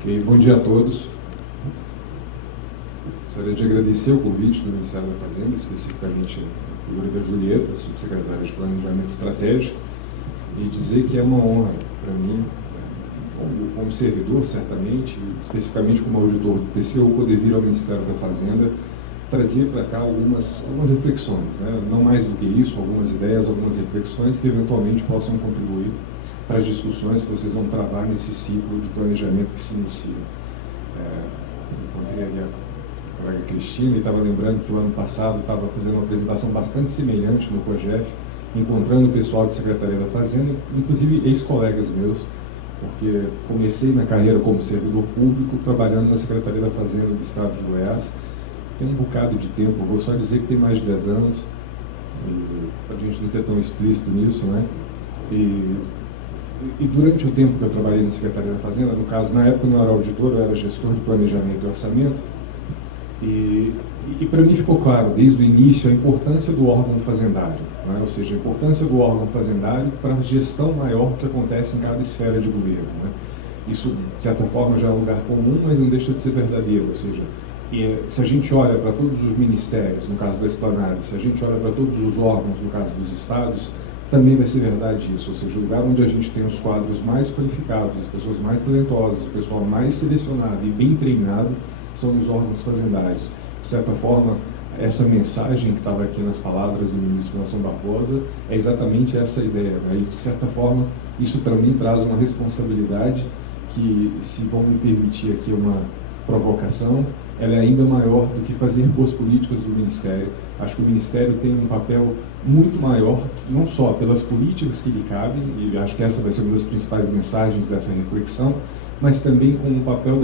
Ok, bom dia a todos. Gostaria de agradecer o convite do Ministério da Fazenda, especificamente a figura da Julieta, subsecretária de Planejamento Estratégico, e dizer que é uma honra para mim, como servidor, certamente, especificamente como auditor do TCU, poder vir ao Ministério da Fazenda trazer para cá algumas reflexões, né? Não mais do que isso, algumas ideias, algumas reflexões que eventualmente possam contribuir para as discussões que vocês vão travar nesse ciclo de planejamento que se inicia. Encontrei ali a colega Cristina e estava lembrando que o ano passado estava fazendo uma apresentação bastante semelhante no COGEF, encontrando o pessoal de Secretaria da Fazenda, inclusive ex-colegas meus, porque comecei na carreira como servidor público, trabalhando na Secretaria da Fazenda do Estado de Goiás. Tem um bocado de tempo, vou só dizer que tem mais de 10 anos, para a gente não ser tão explícito nisso, né? E durante o tempo que eu trabalhei na Secretaria da Fazenda, no caso, na época eu não era auditor, eu era gestor de planejamento e orçamento, e para mim ficou claro, desde o início, a importância do órgão fazendário, né? Ou seja, a importância do órgão fazendário para a gestão maior que acontece em cada esfera de governo, né? Isso, de certa forma, já é um lugar comum, mas não deixa de ser verdadeiro, ou seja, se a gente olha para todos os ministérios, no caso da Esplanada, se a gente olha para todos os órgãos, no caso dos estados, também vai ser verdade isso, ou seja, o lugar onde a gente tem os quadros mais qualificados, as pessoas mais talentosas, o pessoal mais selecionado e bem treinado, são os órgãos fazendários. De certa forma, essa mensagem que estava aqui nas palavras do ministro Nelson Barbosa é exatamente essa ideia, né? E, de certa forma, isso para mim traz uma responsabilidade que, se vão me permitir aqui uma provocação, ela é ainda maior do que fazer boas políticas do Ministério. Acho que o Ministério tem um papel muito maior, não só pelas políticas que lhe cabem, e acho que essa vai ser uma das principais mensagens dessa reflexão, mas também como um papel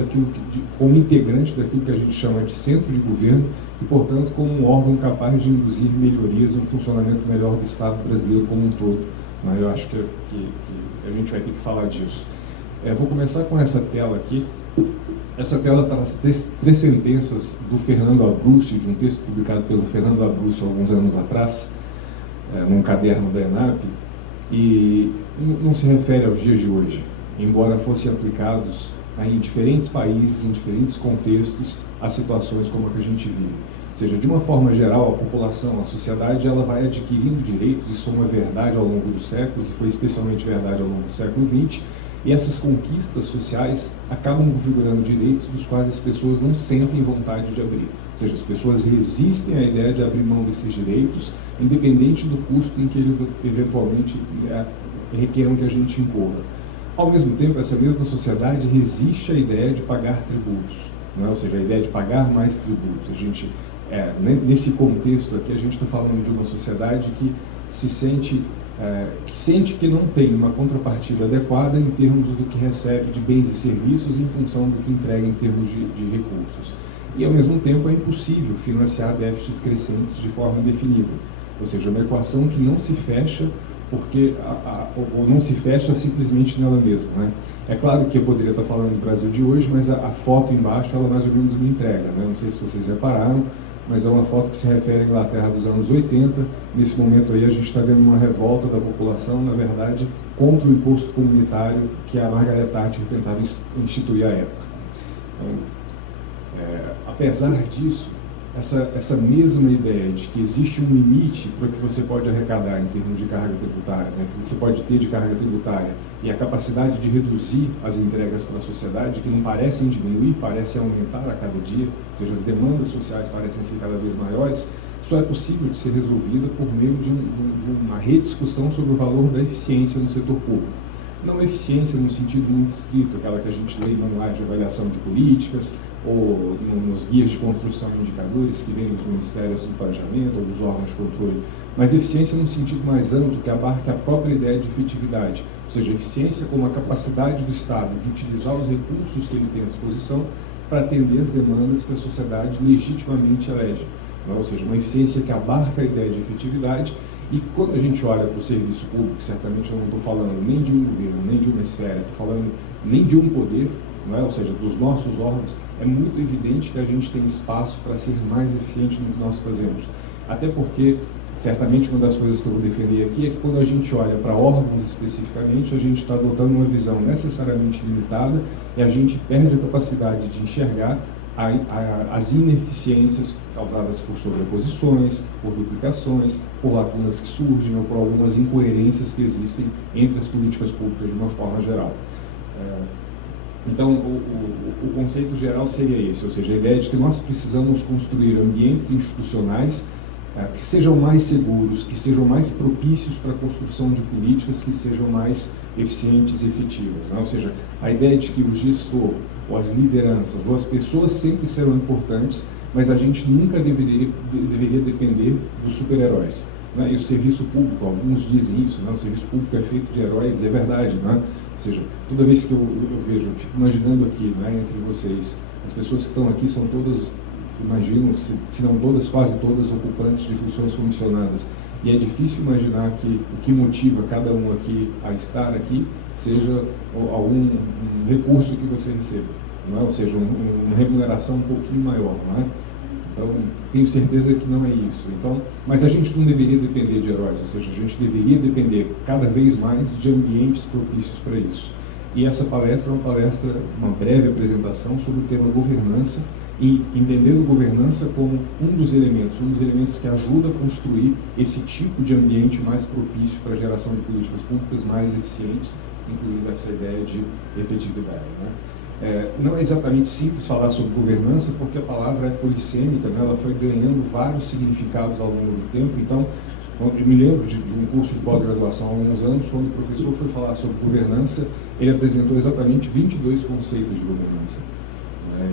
como integrante daquilo que a gente chama de centro de governo e, portanto, como um órgão capaz de induzir melhorias e um funcionamento melhor do Estado brasileiro como um todo. Mas eu acho que a gente vai ter que falar disso. Vou começar com essa tela aqui. Essa tela traz três sentenças do Fernando Abruzzo, de um texto publicado pelo Fernando Abruzzo alguns anos atrás, num caderno da ENAP, e não se refere aos dias de hoje, embora fossem aplicados em diferentes países, em diferentes contextos, a situações como a que a gente vive. Ou seja, de uma forma geral, a população, a sociedade, ela vai adquirindo direitos, isso é uma verdade ao longo dos séculos, e foi especialmente verdade ao longo do século XX, e essas conquistas sociais acabam configurando direitos dos quais as pessoas não sentem vontade de abrir. Ou seja, as pessoas resistem à ideia de abrir mão desses direitos, independente do custo em que eles eventualmente requeram que a gente incorra. Ao mesmo tempo, essa mesma sociedade resiste à ideia de pagar tributos, não é? Ou seja, a ideia de pagar mais tributos. A gente, nesse contexto aqui, a gente está falando de uma sociedade que sente que não tem uma contrapartida adequada em termos do que recebe de bens e serviços em função do que entrega em termos de recursos. E, ao mesmo tempo, é impossível financiar déficits crescentes de forma indefinida. Ou seja, uma equação que não se fecha ou não se fecha simplesmente nela mesma, né? É claro que eu poderia estar falando do Brasil de hoje, mas a foto embaixo, ela mais ou menos me entrega, né? Não sei se vocês repararam, mas é uma foto que se refere à Inglaterra dos anos 80. Nesse momento aí a gente está vendo uma revolta da população, na verdade, contra o imposto comunitário que a Margaret Thatcher tentava instituir à época. Então, apesar disso, essa mesma ideia de que existe um limite para o que você pode arrecadar em termos de carga tributária, né, que você pode ter de carga tributária, e a capacidade de reduzir as entregas para a sociedade, que não parecem diminuir, parecem aumentar a cada dia, ou seja, as demandas sociais parecem ser cada vez maiores, só é possível de ser resolvida por meio de uma rediscussão sobre o valor da eficiência no setor público. Não eficiência no sentido muito estrito, aquela que a gente lê em manuais de avaliação de políticas, ou nos guias de construção de indicadores que vêm dos ministérios do planejamento ou dos órgãos de controle, mas eficiência no sentido mais amplo, que abarca a própria ideia de efetividade, ou seja, eficiência como a capacidade do Estado de utilizar os recursos que ele tem à disposição para atender as demandas que a sociedade legitimamente elege. Ou seja, uma eficiência que abarca a ideia de efetividade. E quando a gente olha para o serviço público, certamente eu não estou falando nem de um governo, nem de uma esfera, estou falando nem de um poder, não é? Ou seja, dos nossos órgãos, é muito evidente que a gente tem espaço para ser mais eficiente no que nós fazemos. Até porque, Certamente uma das coisas que eu vou defender aqui é que quando a gente olha para órgãos especificamente, a gente está adotando uma visão necessariamente limitada e a gente perde a capacidade de enxergar as ineficiências causadas por sobreposições, por duplicações, por lacunas que surgem ou por algumas incoerências que existem entre as políticas públicas de uma forma geral. Então, o conceito geral seria esse, ou seja, a ideia de que nós precisamos construir ambientes institucionais que sejam mais seguros, que sejam mais propícios para a construção de políticas que sejam mais eficientes e efetivas. Né? Ou seja, a ideia de que o gestor, ou as lideranças, ou as pessoas sempre serão importantes, mas a gente nunca deveria depender dos super-heróis. Né? E o serviço público, alguns dizem isso, né? O serviço público é feito de heróis, e é verdade. Né? Ou seja, toda vez que eu vejo, eu fico imaginando aqui, né, entre vocês, as pessoas que estão aqui são todas, imagino, se não todas, quase todas, ocupantes de funções comissionadas. E é difícil imaginar que o que motiva cada um aqui a estar aqui seja algum recurso que você receba, não é? Ou seja, uma remuneração um pouquinho maior, não é? Então, tenho certeza que não é isso. Então, mas a gente não deveria depender de heróis, ou seja, a gente deveria depender cada vez mais de ambientes propícios para isso. E essa palestra é uma breve apresentação sobre o tema governança, e entendendo governança como um dos elementos que ajuda a construir esse tipo de ambiente mais propício para a geração de políticas públicas mais eficientes, incluindo essa ideia de efetividade. Né? Não é exatamente simples falar sobre governança, porque a palavra é polissêmica, né? Ela foi ganhando vários significados ao longo do tempo. Então, eu me lembro de um curso de pós-graduação há alguns anos, quando o professor foi falar sobre governança, ele apresentou exatamente 22 conceitos de governança.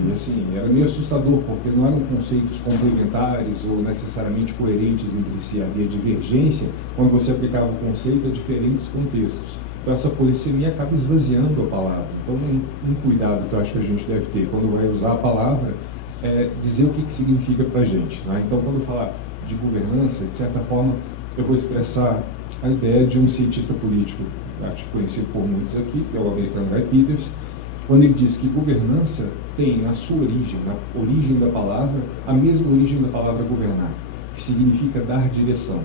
E assim, era meio assustador, porque não eram conceitos complementares ou necessariamente coerentes entre si, havia divergência quando você aplicava o conceito a diferentes contextos. Então essa polissemia acaba esvaziando a palavra. Então um cuidado que eu acho que a gente deve ter quando vai usar a palavra é dizer o que significa para a gente. Né? Então quando eu falar de governança, de certa forma, eu vou expressar a ideia de um cientista político, acho que conhecido por muitos aqui, que é o americano Guy Peters, quando ele diz que governança tem na sua origem, na origem da palavra, a mesma origem da palavra governar, que significa dar direção.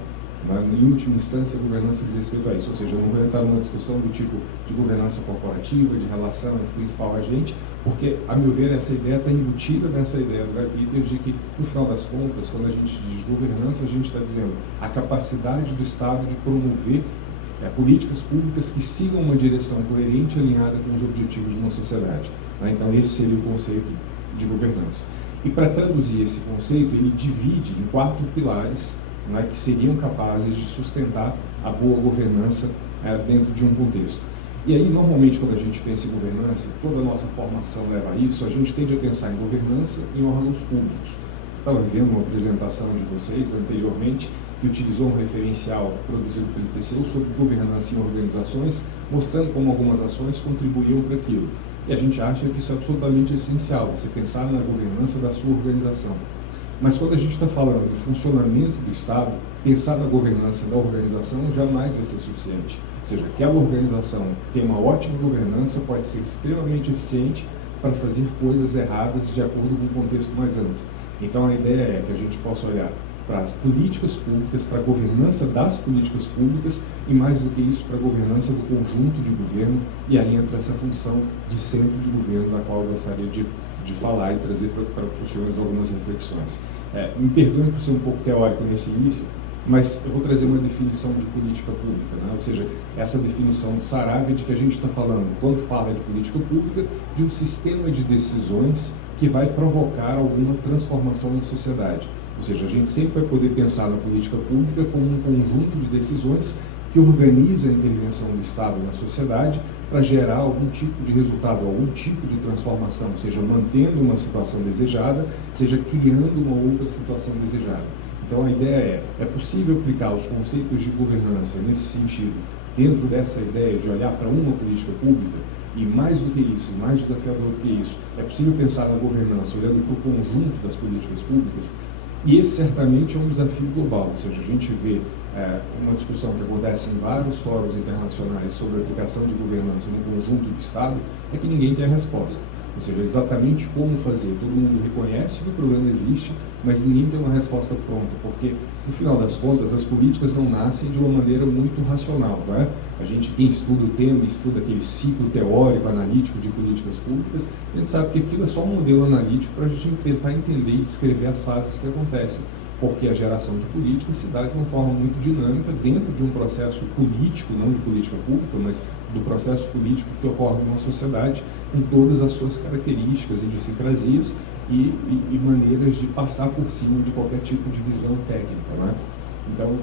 Em última instância, a governança diz respeito a isso, ou seja, eu não vou entrar numa discussão do tipo de governança corporativa, de relação entre o principal agente, porque, a meu ver, essa ideia está embutida nessa ideia do Guy Peters de que, no final das contas, quando a gente diz governança, a gente está dizendo a capacidade do Estado de promover políticas públicas que sigam uma direção coerente e alinhada com os objetivos de uma sociedade. Né? Então, esse seria o conceito de governança. E para traduzir esse conceito, ele divide em 4 pilares, né, que seriam capazes de sustentar a boa governança dentro de um contexto. E aí, normalmente, quando a gente pensa em governança, toda a nossa formação leva a isso, a gente tende a pensar em governança em órgãos públicos. Estava vendo uma apresentação de vocês anteriormente, que utilizou um referencial produzido pelo TCU sobre governança em organizações, mostrando como algumas ações contribuíam para aquilo. E a gente acha que isso é absolutamente essencial, você pensar na governança da sua organização. Mas quando a gente está falando do funcionamento do Estado, pensar na governança da organização jamais vai ser suficiente. Ou seja, aquela organização tem uma ótima governança, pode ser extremamente eficiente para fazer coisas erradas de acordo com um contexto mais amplo. Então a ideia é que a gente possa olhar para as políticas públicas, para a governança das políticas públicas e, mais do que isso, para a governança do conjunto de governo, e aí entra essa função de centro de governo, da qual eu gostaria de falar e trazer para os senhores algumas reflexões. Me perdoem por ser um pouco teórico nesse início, mas eu vou trazer uma definição de política pública, né? Ou seja, essa definição do Saravia de que a gente está falando, quando fala de política pública, de um sistema de decisões que vai provocar alguma transformação na sociedade. Ou seja, a gente sempre vai poder pensar na política pública como um conjunto de decisões que organiza a intervenção do Estado na sociedade para gerar algum tipo de resultado, algum tipo de transformação, seja mantendo uma situação desejada, seja criando uma outra situação desejada. Então a ideia é possível aplicar os conceitos de governança nesse sentido, dentro dessa ideia de olhar para uma política pública, e mais do que isso, mais desafiador do que isso, é possível pensar na governança olhando para o conjunto das políticas públicas. E esse certamente é um desafio global, ou seja, a gente vê uma discussão que acontece em vários fóruns internacionais sobre a aplicação de governança no conjunto do Estado, é que ninguém tem a resposta. Ou seja, exatamente como fazer. Todo mundo reconhece que o problema existe, mas ninguém tem uma resposta pronta, porque, no final das contas, as políticas não nascem de uma maneira muito racional, não é? A gente, quem estuda o tema, estuda aquele ciclo teórico, analítico de políticas públicas, a gente sabe que aquilo é só um modelo analítico para a gente tentar entender e descrever as fases que acontecem, porque a geração de políticas se dá de uma forma muito dinâmica dentro de um processo político, não de política pública, mas do processo político que ocorre numa sociedade com todas as suas características, idiosincrasias e maneiras de passar por cima de qualquer tipo de visão técnica, não é? Então,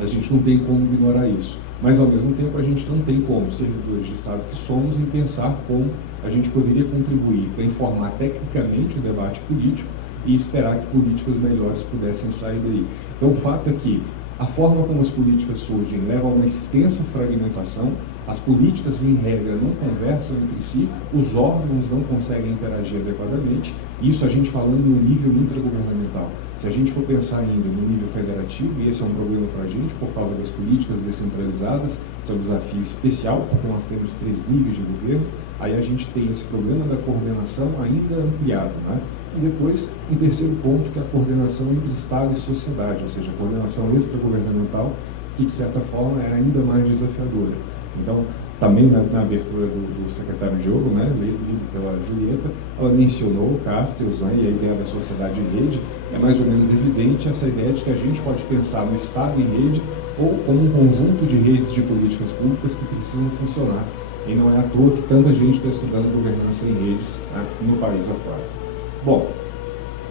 a gente não tem como ignorar isso. Mas, ao mesmo tempo, a gente não tem como, servidores de Estado que somos, em pensar como a gente poderia contribuir para informar tecnicamente o debate político e esperar que políticas melhores pudessem sair daí. Então, o fato é que a forma como as políticas surgem leva a uma extensa fragmentação, as políticas, em regra, não conversam entre si, os órgãos não conseguem interagir adequadamente, isso a gente falando no nível intragovernamental. Se a gente for pensar ainda no nível federativo, e esse é um problema para a gente, por causa das políticas descentralizadas, esse é um desafio especial, porque nós temos 3 níveis de governo, aí a gente tem esse problema da coordenação ainda ampliado, né? E depois, um terceiro ponto, que é a coordenação entre Estado e sociedade, ou seja, a coordenação extragovernamental, que de certa forma é ainda mais desafiadora. Então, também na abertura do secretário Diogo, né, lido pela Julieta, ela mencionou o Castells, né, e a ideia da sociedade em rede. É mais ou menos evidente essa ideia de que a gente pode pensar no Estado em rede ou como um conjunto de redes de políticas públicas que precisam funcionar. E não é à toa que tanta gente está estudando governança em redes, né, no país afora. Bom,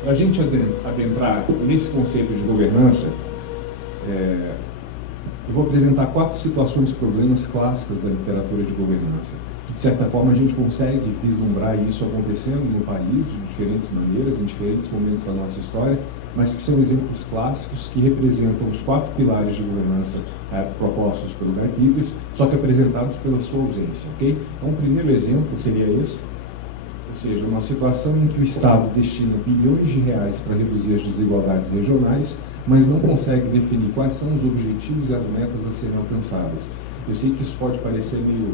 para a gente adentrar nesse conceito de governança, eu vou apresentar 4 situações e problemas clássicas da literatura de governança. De certa forma, a gente consegue vislumbrar isso acontecendo no país de diferentes maneiras, em diferentes momentos da nossa história, mas que são exemplos clássicos que representam os 4 pilares de governança propostos pelo Guy Peters, só que apresentados pela sua ausência, ok? Então, o primeiro exemplo seria esse, ou seja, uma situação em que o Estado destina bilhões de reais para reduzir as desigualdades regionais, mas não consegue definir quais são os objetivos e as metas a serem alcançadas. Eu sei que isso pode parecer meio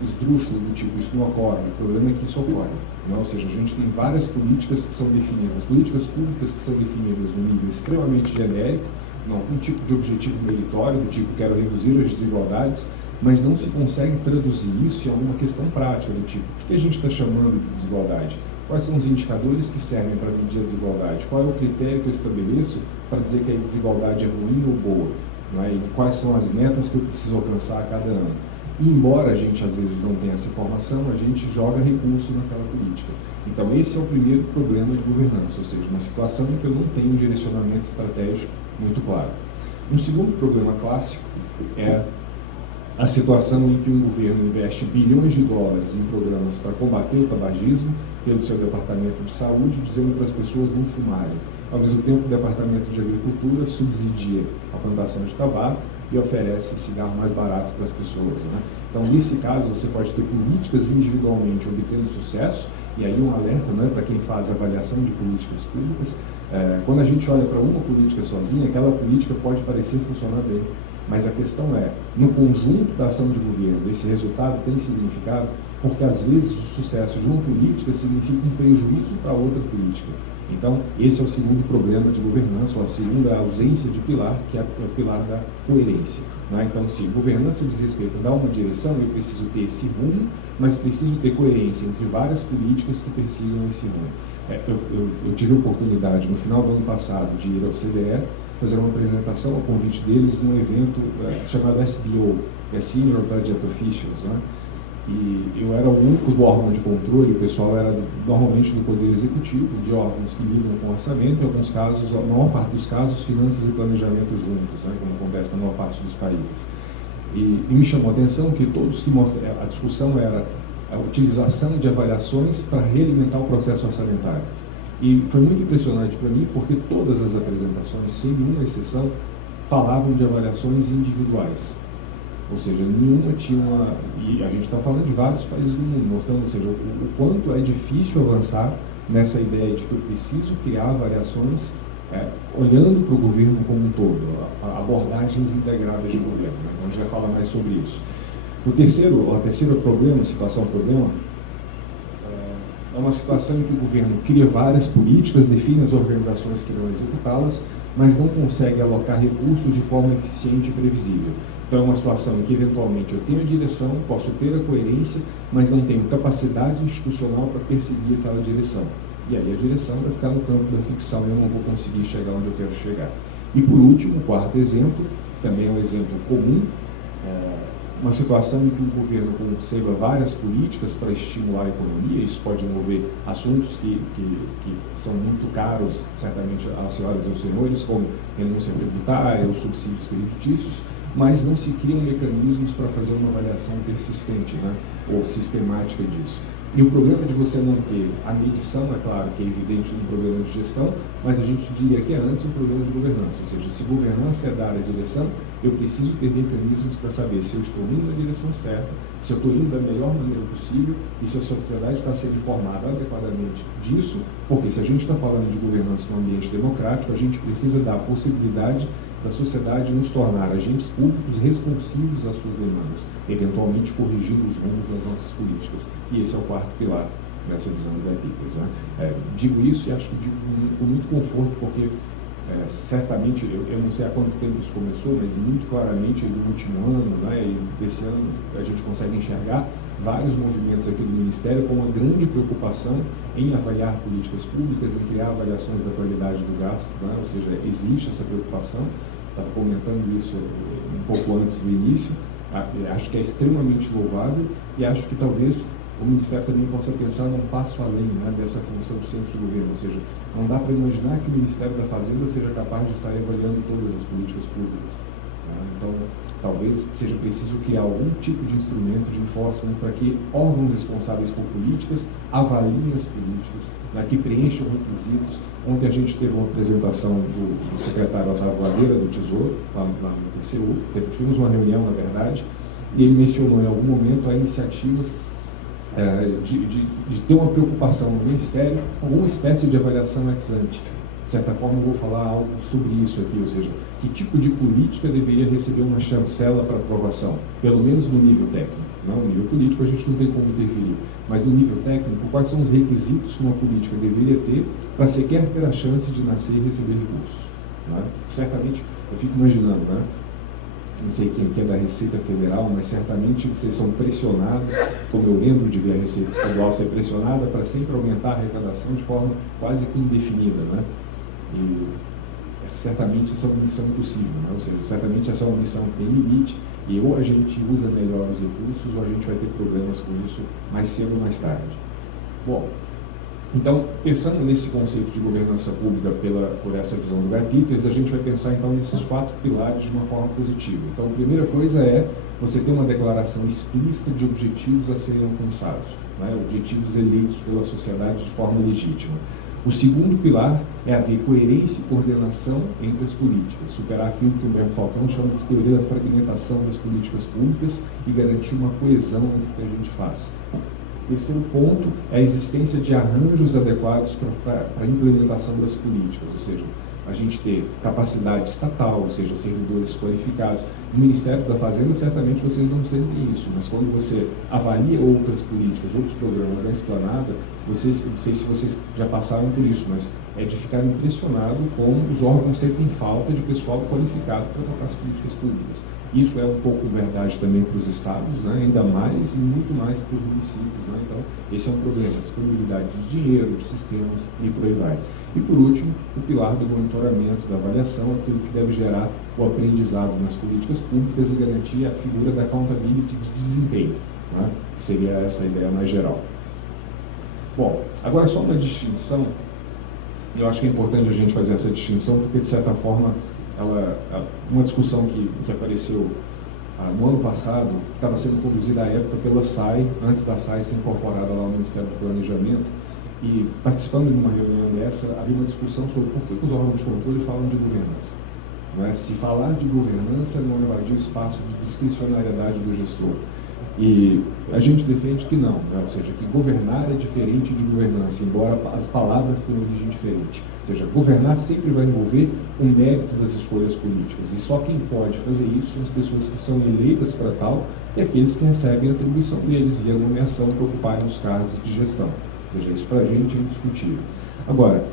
esdrúxulo, do tipo, isso não ocorre, o problema é que isso ocorre. Não? Ou seja, a gente tem várias políticas que são definidas, políticas públicas que são definidas num nível extremamente genérico, não, um tipo de objetivo meritório, do tipo, quero reduzir as desigualdades, mas não se consegue traduzir isso em alguma questão prática, do tipo, o que a gente está chamando de desigualdade? Quais são os indicadores que servem para medir a desigualdade? Qual é o critério que eu estabeleço para dizer que a desigualdade é ruim ou boa? Não é? E quais são as metas que eu preciso alcançar a cada ano? E embora a gente às vezes não tenha essa informação, a gente joga recurso naquela política. Então esse é o primeiro problema de governança, ou seja, uma situação em que eu não tenho um direcionamento estratégico muito claro. Um segundo problema clássico é a situação em que um governo investe bilhões de dólares em programas para combater o tabagismo pelo seu departamento de saúde, dizendo para as pessoas não fumarem. Ao mesmo tempo, o departamento de agricultura subsidia a plantação de tabaco e oferece cigarro mais barato para as pessoas, né? Então, nesse caso, você pode ter políticas individualmente obtendo sucesso, e aí um alerta, né, para quem faz avaliação de políticas públicas, quando a gente olha para uma política sozinha, aquela política pode parecer funcionar bem, mas a questão é, no conjunto da ação de governo, esse resultado tem significado, porque às vezes o sucesso de uma política significa um prejuízo para outra política. Então, esse é o segundo problema de governança, ou a segunda ausência de pilar, que é o pilar da coerência. Né? Então, se governança diz respeito a dar uma direção, eu preciso ter esse rumo, mas preciso ter coerência entre várias políticas que persigam esse rumo. Eu tive a oportunidade, no final do ano passado, de ir ao CDE, fazer uma apresentação ao convite deles num evento chamado SBO, Senior Budget Officials, né? E eu era o único do órgão de controle, o pessoal era normalmente do Poder Executivo, de órgãos que lidam com orçamento, em alguns casos, a maior parte dos casos, finanças e planejamento juntos, né, como acontece na maior parte dos países. E me chamou a atenção que todos que mostram, a discussão era a utilização de avaliações para realimentar o processo orçamentário. E foi muito impressionante para mim, porque todas as apresentações, sem nenhuma exceção, falavam de avaliações individuais. Ou seja, nenhuma tinha uma... E a gente está falando de vários países do mundo, mostrando, ou seja, o quanto é difícil avançar nessa ideia de que eu preciso criar variações olhando para o governo como um todo, abordagens integradas de governo. Né? A gente vai falar mais sobre isso. A terceira situação problema, é uma situação em que o governo cria várias políticas, define as organizações que irão executá-las, mas não consegue alocar recursos de forma eficiente e previsível. Então é uma situação em que, eventualmente, eu tenho a direção, posso ter a coerência, mas não tenho capacidade institucional para perseguir aquela direção. E aí a direção vai ficar no campo da ficção e eu não vou conseguir chegar onde eu quero chegar. E, por último, o quarto exemplo, também é um exemplo comum, uma situação em que o governo conserva várias políticas para estimular a economia. Isso pode envolver assuntos que são muito caros, certamente, às senhoras e aos senhores, como renúncia tributária ou subsídios creditícios, mas não se criam mecanismos para fazer uma avaliação persistente, né, ou sistemática disso. E o problema de você não ter a medição, é claro que é evidente no problema de gestão, mas a gente diria que é antes um problema de governança. Ou seja, se governança é dar a direção, eu preciso ter mecanismos para saber se eu estou indo na direção certa, se eu estou indo da melhor maneira possível e se a sociedade está sendo informada adequadamente disso, porque se a gente está falando de governança num ambiente democrático, a gente precisa dar a possibilidade da sociedade nos tornar agentes públicos responsivos às suas demandas, eventualmente corrigindo os rumos das nossas políticas. E esse é o quarto pilar nessa visão do Epictetus, né? Digo isso e acho que digo com muito conforto, porque certamente, eu não sei há quanto tempo isso começou, mas muito claramente no último ano, né, e desse ano, a gente consegue enxergar vários movimentos aqui do Ministério com uma grande preocupação em avaliar políticas públicas, em criar avaliações da qualidade do gasto, né? Ou seja, existe essa preocupação. Estava comentando isso um pouco antes do início. Acho que é extremamente louvável e acho que talvez o Ministério também possa pensar num passo além, né, dessa função do centro de governo. Ou seja, não dá para imaginar que o Ministério da Fazenda seja capaz de sair avaliando todas as políticas públicas, né? Então, talvez seja preciso criar algum tipo de instrumento de enforcement para que órgãos responsáveis por políticas avaliem as políticas, né, que preencham requisitos. Ontem a gente teve uma apresentação do secretário Otávio Ladeira, do Tesouro, lá no TCU, tivemos uma reunião, na verdade, e ele mencionou em algum momento a iniciativa de ter uma preocupação no Ministério, alguma espécie de avaliação ex ante. De certa forma, eu vou falar algo sobre isso aqui, ou seja, que tipo de política deveria receber uma chancela para aprovação, pelo menos no nível técnico. Não, no nível político a gente não tem como interferir, mas no nível técnico, quais são os requisitos que uma política deveria ter para sequer ter a chance de nascer e receber recursos, né? Certamente, eu fico imaginando, né? Não sei quem é da Receita Federal, mas certamente vocês são pressionados, como eu lembro de ver a Receita Estadual ser pressionada para sempre aumentar a arrecadação de forma quase que indefinida, né? E certamente essa é uma missão impossível, né? Ou seja, certamente essa é uma missão que tem limite e ou a gente usa melhor os recursos ou a gente vai ter problemas com isso mais cedo ou mais tarde. Bom, então, pensando nesse conceito de governança pública por essa visão do Guy Peters, a gente vai pensar então nesses 4 pilares de uma forma positiva. Então, a primeira coisa é você ter uma declaração explícita de objetivos a serem alcançados, né? Objetivos eleitos pela sociedade de forma legítima. O segundo pilar é haver coerência e coordenação entre as políticas, superar aquilo que o Humberto Falcão chama de teoria da fragmentação das políticas públicas e garantir uma coesão entre o que a gente faz. O terceiro ponto é a existência de arranjos adequados para a implementação das políticas, ou seja, a gente ter capacidade estatal, ou seja, servidores qualificados. No Ministério da Fazenda, certamente vocês não sentem isso, mas quando você avalia outras políticas, outros programas na esplanada, não sei se vocês já passaram por isso, mas é de ficar impressionado com os órgãos sentem falta de pessoal qualificado para tocar as políticas públicas. Isso é um pouco verdade também para os estados, né? Ainda mais e muito mais para os municípios, né? Então, esse é um problema, disponibilidade de dinheiro, de sistemas e por aí vai. E por último, o pilar do monitoramento, da avaliação, aquilo que deve gerar o aprendizado nas políticas públicas e garantir a figura da accountability de desempenho, né? Que seria essa a ideia mais geral. Bom, agora só uma distinção, eu acho que é importante a gente fazer essa distinção, porque de certa forma, uma discussão que apareceu no ano passado, que estava sendo conduzida à época pela SAI, antes da SAI ser incorporada lá no Ministério do Planejamento, e participando de uma reunião dessa, havia uma discussão sobre por que os órgãos de controle falam de governança. Não é? Se falar de governança não invadir o espaço de discricionariedade do gestor. E a gente defende que não, né? Ou seja, que governar é diferente de governança, embora as palavras tenham origem diferente. Ou seja, governar sempre vai envolver o mérito das escolhas políticas, e só quem pode fazer isso são as pessoas que são eleitas para tal e aqueles que recebem a atribuição deles via nomeação para ocuparem os cargos de gestão. Ou seja, isso para a gente é indiscutível. Agora,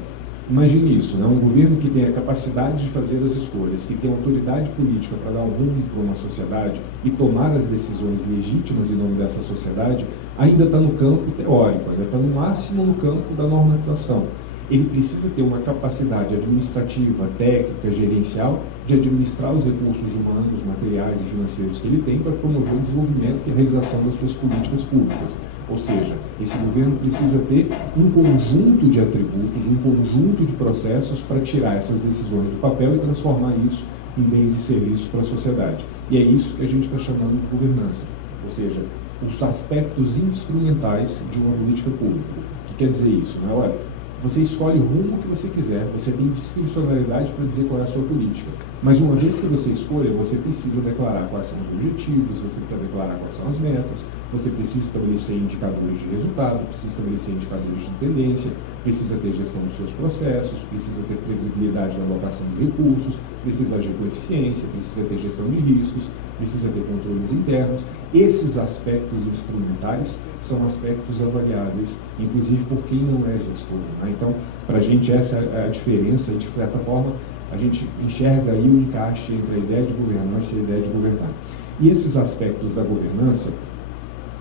imagine isso, né? Um governo que tem a capacidade de fazer as escolhas, que tem autoridade política para dar um rumo para uma sociedade e tomar as decisões legítimas em nome dessa sociedade, ainda está no campo teórico, ainda está no máximo no campo da normatização. Ele precisa ter uma capacidade administrativa, técnica, gerencial, de administrar os recursos humanos, materiais e financeiros que ele tem para promover o desenvolvimento e a realização das suas políticas públicas. Ou seja, esse governo precisa ter um conjunto de atributos, um conjunto de processos para tirar essas decisões do papel e transformar isso em bens e serviços para a sociedade. E é isso que a gente está chamando de governança. Ou seja, os aspectos instrumentais de uma política pública. O que quer dizer isso? Não é? Olha, você escolhe o rumo que você quiser, você tem discricionalidade para dizer qual é a sua política. Mas uma vez que você escolha, você precisa declarar quais são os objetivos, você precisa declarar quais são as metas, você precisa estabelecer indicadores de resultado, precisa estabelecer indicadores de tendência, precisa ter gestão dos seus processos, precisa ter previsibilidade na alocação de recursos, precisa agir com eficiência, precisa ter gestão de riscos, precisa ter controles internos. Esses aspectos instrumentais são aspectos avaliáveis, inclusive por quem não é gestor. Né? Então, para a gente essa é a diferença, e de certa forma a gente enxerga aí o encaixe entre a ideia de governança e a ideia de governar. E esses aspectos da governança,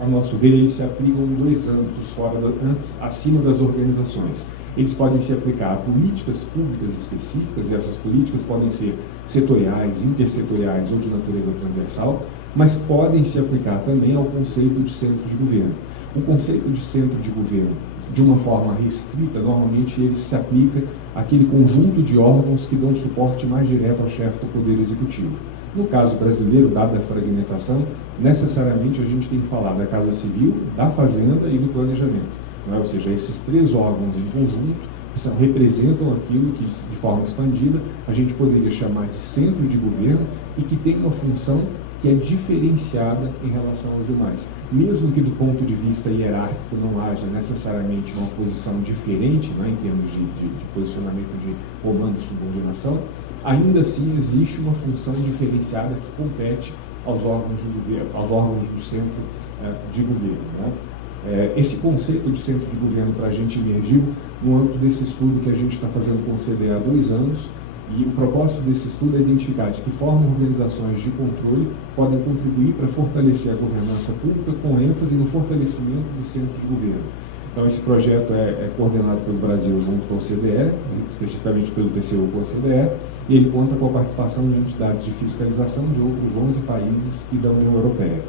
a nosso ver, eles se aplicam em dois âmbitos acima das organizações. Eles podem se aplicar a políticas públicas específicas, e essas políticas podem ser setoriais, intersetoriais ou de natureza transversal, mas podem se aplicar também ao conceito de centro de governo. O conceito de centro de governo, de uma forma restrita, normalmente ele se aplica àquele conjunto de órgãos que dão suporte mais direto ao chefe do Poder Executivo. No caso brasileiro, dada a fragmentação, necessariamente a gente tem que falar da Casa Civil, da Fazenda e do Planejamento. Né? Ou seja, esses três órgãos em conjunto representam aquilo que, de forma expandida, a gente poderia chamar de centro de governo e que tem uma função que é diferenciada em relação aos demais. Mesmo que do ponto de vista hierárquico não haja necessariamente uma posição diferente, né, em termos de posicionamento de comando e subordinação, ainda assim existe uma função diferenciada que compete aos órgãos de governo, aos órgãos do centro de governo. Né? Esse conceito de centro de governo para a gente emergiu no âmbito desse estudo que a gente está fazendo com o CDE há 2 anos, e o propósito desse estudo é identificar de que forma organizações de controle podem contribuir para fortalecer a governança pública com ênfase no fortalecimento do centro de governo. Então, esse projeto é coordenado pelo Brasil junto com o CDE, especificamente pelo TCU com o CDE, e ele conta com a participação de entidades de fiscalização de outros 11 países e da União Europeia.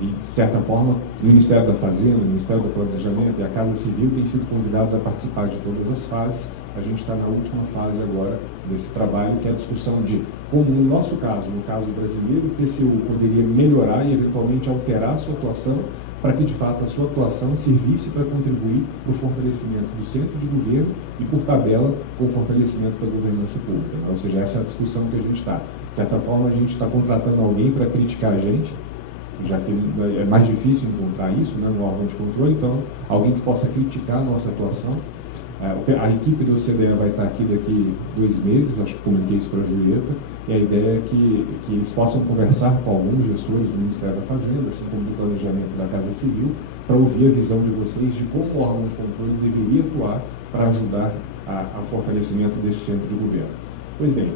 E, de certa forma, o Ministério da Fazenda, o Ministério do Planejamento e a Casa Civil têm sido convidados a participar de todas as fases. A gente está na última fase agora desse trabalho, que é a discussão de como, no nosso caso, no caso brasileiro, o TCU poderia melhorar e, eventualmente, alterar a sua atuação para que, de fato, a sua atuação servisse para contribuir para o fortalecimento do centro de governo e, por tabela, com o fortalecimento da governança pública. Ou seja, essa é a discussão que a gente está. De certa forma, a gente está contratando alguém para criticar a gente, já que é mais difícil encontrar isso, né, no órgão de controle, então alguém que possa criticar a nossa atuação. A equipe do CDE vai estar aqui daqui 2 meses, acho que comuniquei isso para a Julieta, e a ideia é que eles possam conversar com alguns gestores do Ministério da Fazenda, assim como do Planejamento da Casa Civil, para ouvir a visão de vocês de como o órgão de controle deveria atuar para ajudar ao fortalecimento desse centro de governo. Pois bem,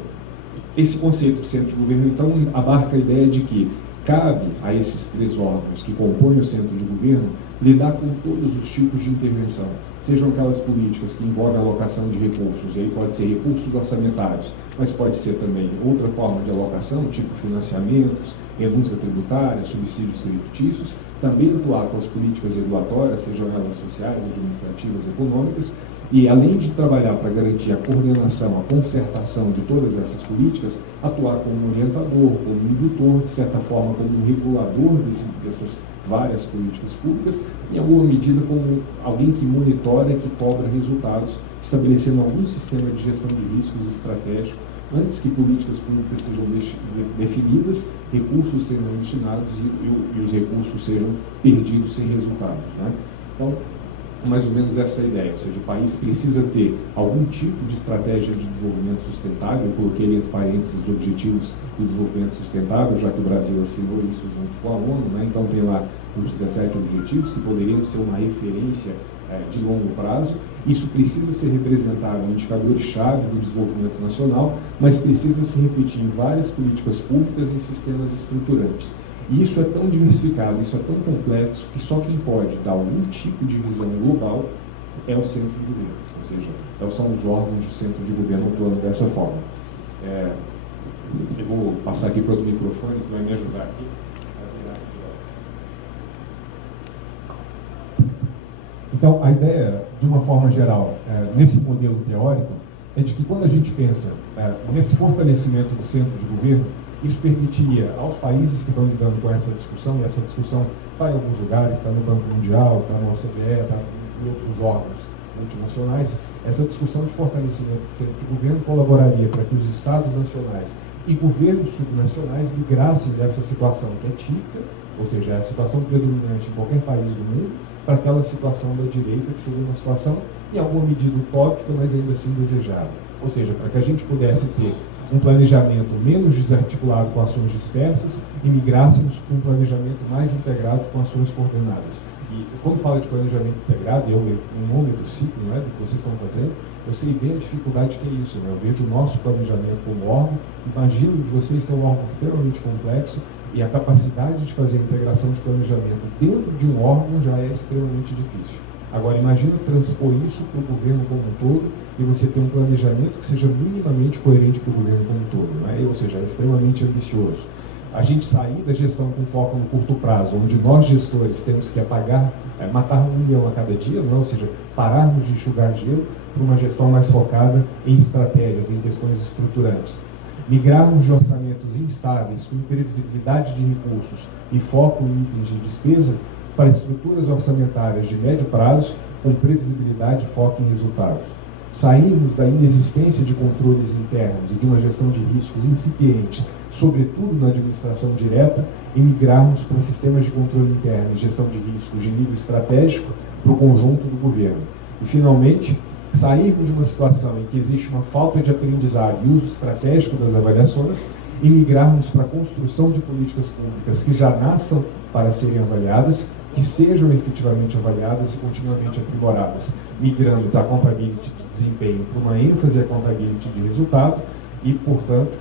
esse conceito de centro de governo, então, abarca a ideia de que cabe a esses 3 órgãos que compõem o centro de governo lidar com todos os tipos de intervenção, sejam aquelas políticas que envolvem a alocação de recursos, e aí pode ser recursos orçamentários, mas pode ser também outra forma de alocação, tipo financiamentos, renúncia tributária, subsídios creditícios, também atuar com as políticas regulatórias, sejam elas sociais, administrativas, econômicas, e além de trabalhar para garantir a coordenação, a concertação de todas essas políticas, atuar como orientador, como indutor, de certa forma como um regulador dessas várias políticas públicas, em alguma medida como alguém que monitora, que cobra resultados, estabelecendo algum sistema de gestão de riscos estratégico antes que políticas públicas sejam definidas, recursos sejam destinados e os recursos sejam perdidos sem resultados. Né? Então, mais ou menos essa é a ideia, ou seja, o país precisa ter algum tipo de estratégia de desenvolvimento sustentável. Eu coloquei ali entre parênteses os objetivos do desenvolvimento sustentável, já que o Brasil assinou isso junto com a ONU, né? Então tem lá os 17 objetivos, que poderiam ser uma referência de longo prazo. Isso precisa ser representado em indicadores-chave do desenvolvimento nacional, mas precisa se refletir em várias políticas públicas e sistemas estruturantes. E isso é tão diversificado, isso é tão complexo, que só quem pode dar algum tipo de visão global é o centro de governo, ou seja, são os órgãos do centro de governo atuando dessa forma. Eu vou passar aqui para o microfone, que vai me ajudar aqui. Então, a ideia, de uma forma geral, nesse modelo teórico, é de que quando a gente pensa nesse fortalecimento do centro de governo, isso permitiria aos países que estão lidando com essa discussão, e essa discussão está em alguns lugares, está no Banco Mundial, está no OCDE, está em outros órgãos multinacionais, essa discussão de fortalecimento do centro de governo colaboraria para que os Estados nacionais e governos subnacionais migrassem dessa situação que é típica, ou seja, é a situação predominante em qualquer país do mundo, para aquela situação da direita, que seria uma situação, em alguma medida, utópica, mas ainda assim desejada. Ou seja, para que a gente pudesse ter um planejamento menos desarticulado com ações dispersas e migrássemos para um planejamento mais integrado com ações coordenadas. E quando fala de planejamento integrado, eu leio o nome do ciclo, do que vocês estão fazendo, eu sei bem a dificuldade que é isso. Eu vejo o nosso planejamento como órgão, imagino que vocês têm um órgão extremamente complexo, e a capacidade de fazer a integração de planejamento dentro de um órgão já é extremamente difícil. Agora, imagina transpor isso para o governo como um todo e você ter um planejamento que seja minimamente coerente para o governo como um todo, ou seja, é extremamente ambicioso. A gente sair da gestão com foco no curto prazo, onde nós gestores temos que matar 1 milhão a cada dia, ou seja, pararmos de enxugar gelo, para uma gestão mais focada em estratégias, em questões estruturantes. Migrarmos de orçamentos instáveis, com imprevisibilidade de recursos e foco em itens de despesa, para estruturas orçamentárias de médio prazo, com previsibilidade e foco em resultados. Sairmos da inexistência de controles internos e de uma gestão de riscos incipientes, sobretudo na administração direta, e migrarmos para sistemas de controle interno e gestão de riscos de nível estratégico para o conjunto do governo. E, finalmente, sairmos de uma situação em que existe uma falta de aprendizado e uso estratégico das avaliações e migrarmos para a construção de políticas públicas que já nasçam para serem avaliadas, que sejam efetivamente avaliadas e continuamente aprimoradas, migrando da accountability de desempenho para uma ênfase accountability de resultado e, portanto,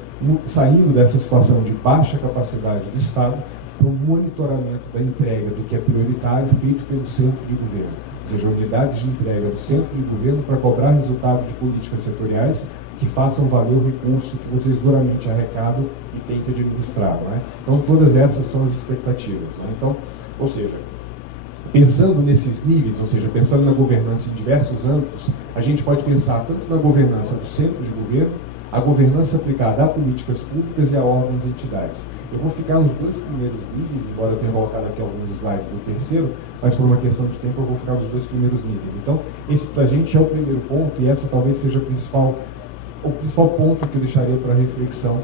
saindo dessa situação de baixa capacidade do Estado para o monitoramento da entrega do que é prioritário feito pelo centro de governo. Ou seja, unidades de entrega do centro de governo para cobrar resultados de políticas setoriais que façam valer o recurso que vocês duramente arrecadam e têm que administrar. Então, todas essas são as expectativas. Então, ou seja, pensando nesses níveis, ou seja, pensando na governança em diversos âmbitos, a gente pode pensar tanto na governança do centro de governo, a governança aplicada a políticas públicas e a órgãos e entidades. Eu vou ficar nos 2 primeiros níveis, embora eu tenha voltado aqui alguns slides do terceiro, mas por uma questão de tempo eu vou ficar nos 2 primeiros níveis. Então, esse para a gente é o primeiro ponto, e essa talvez seja o principal ponto que eu deixaria para a reflexão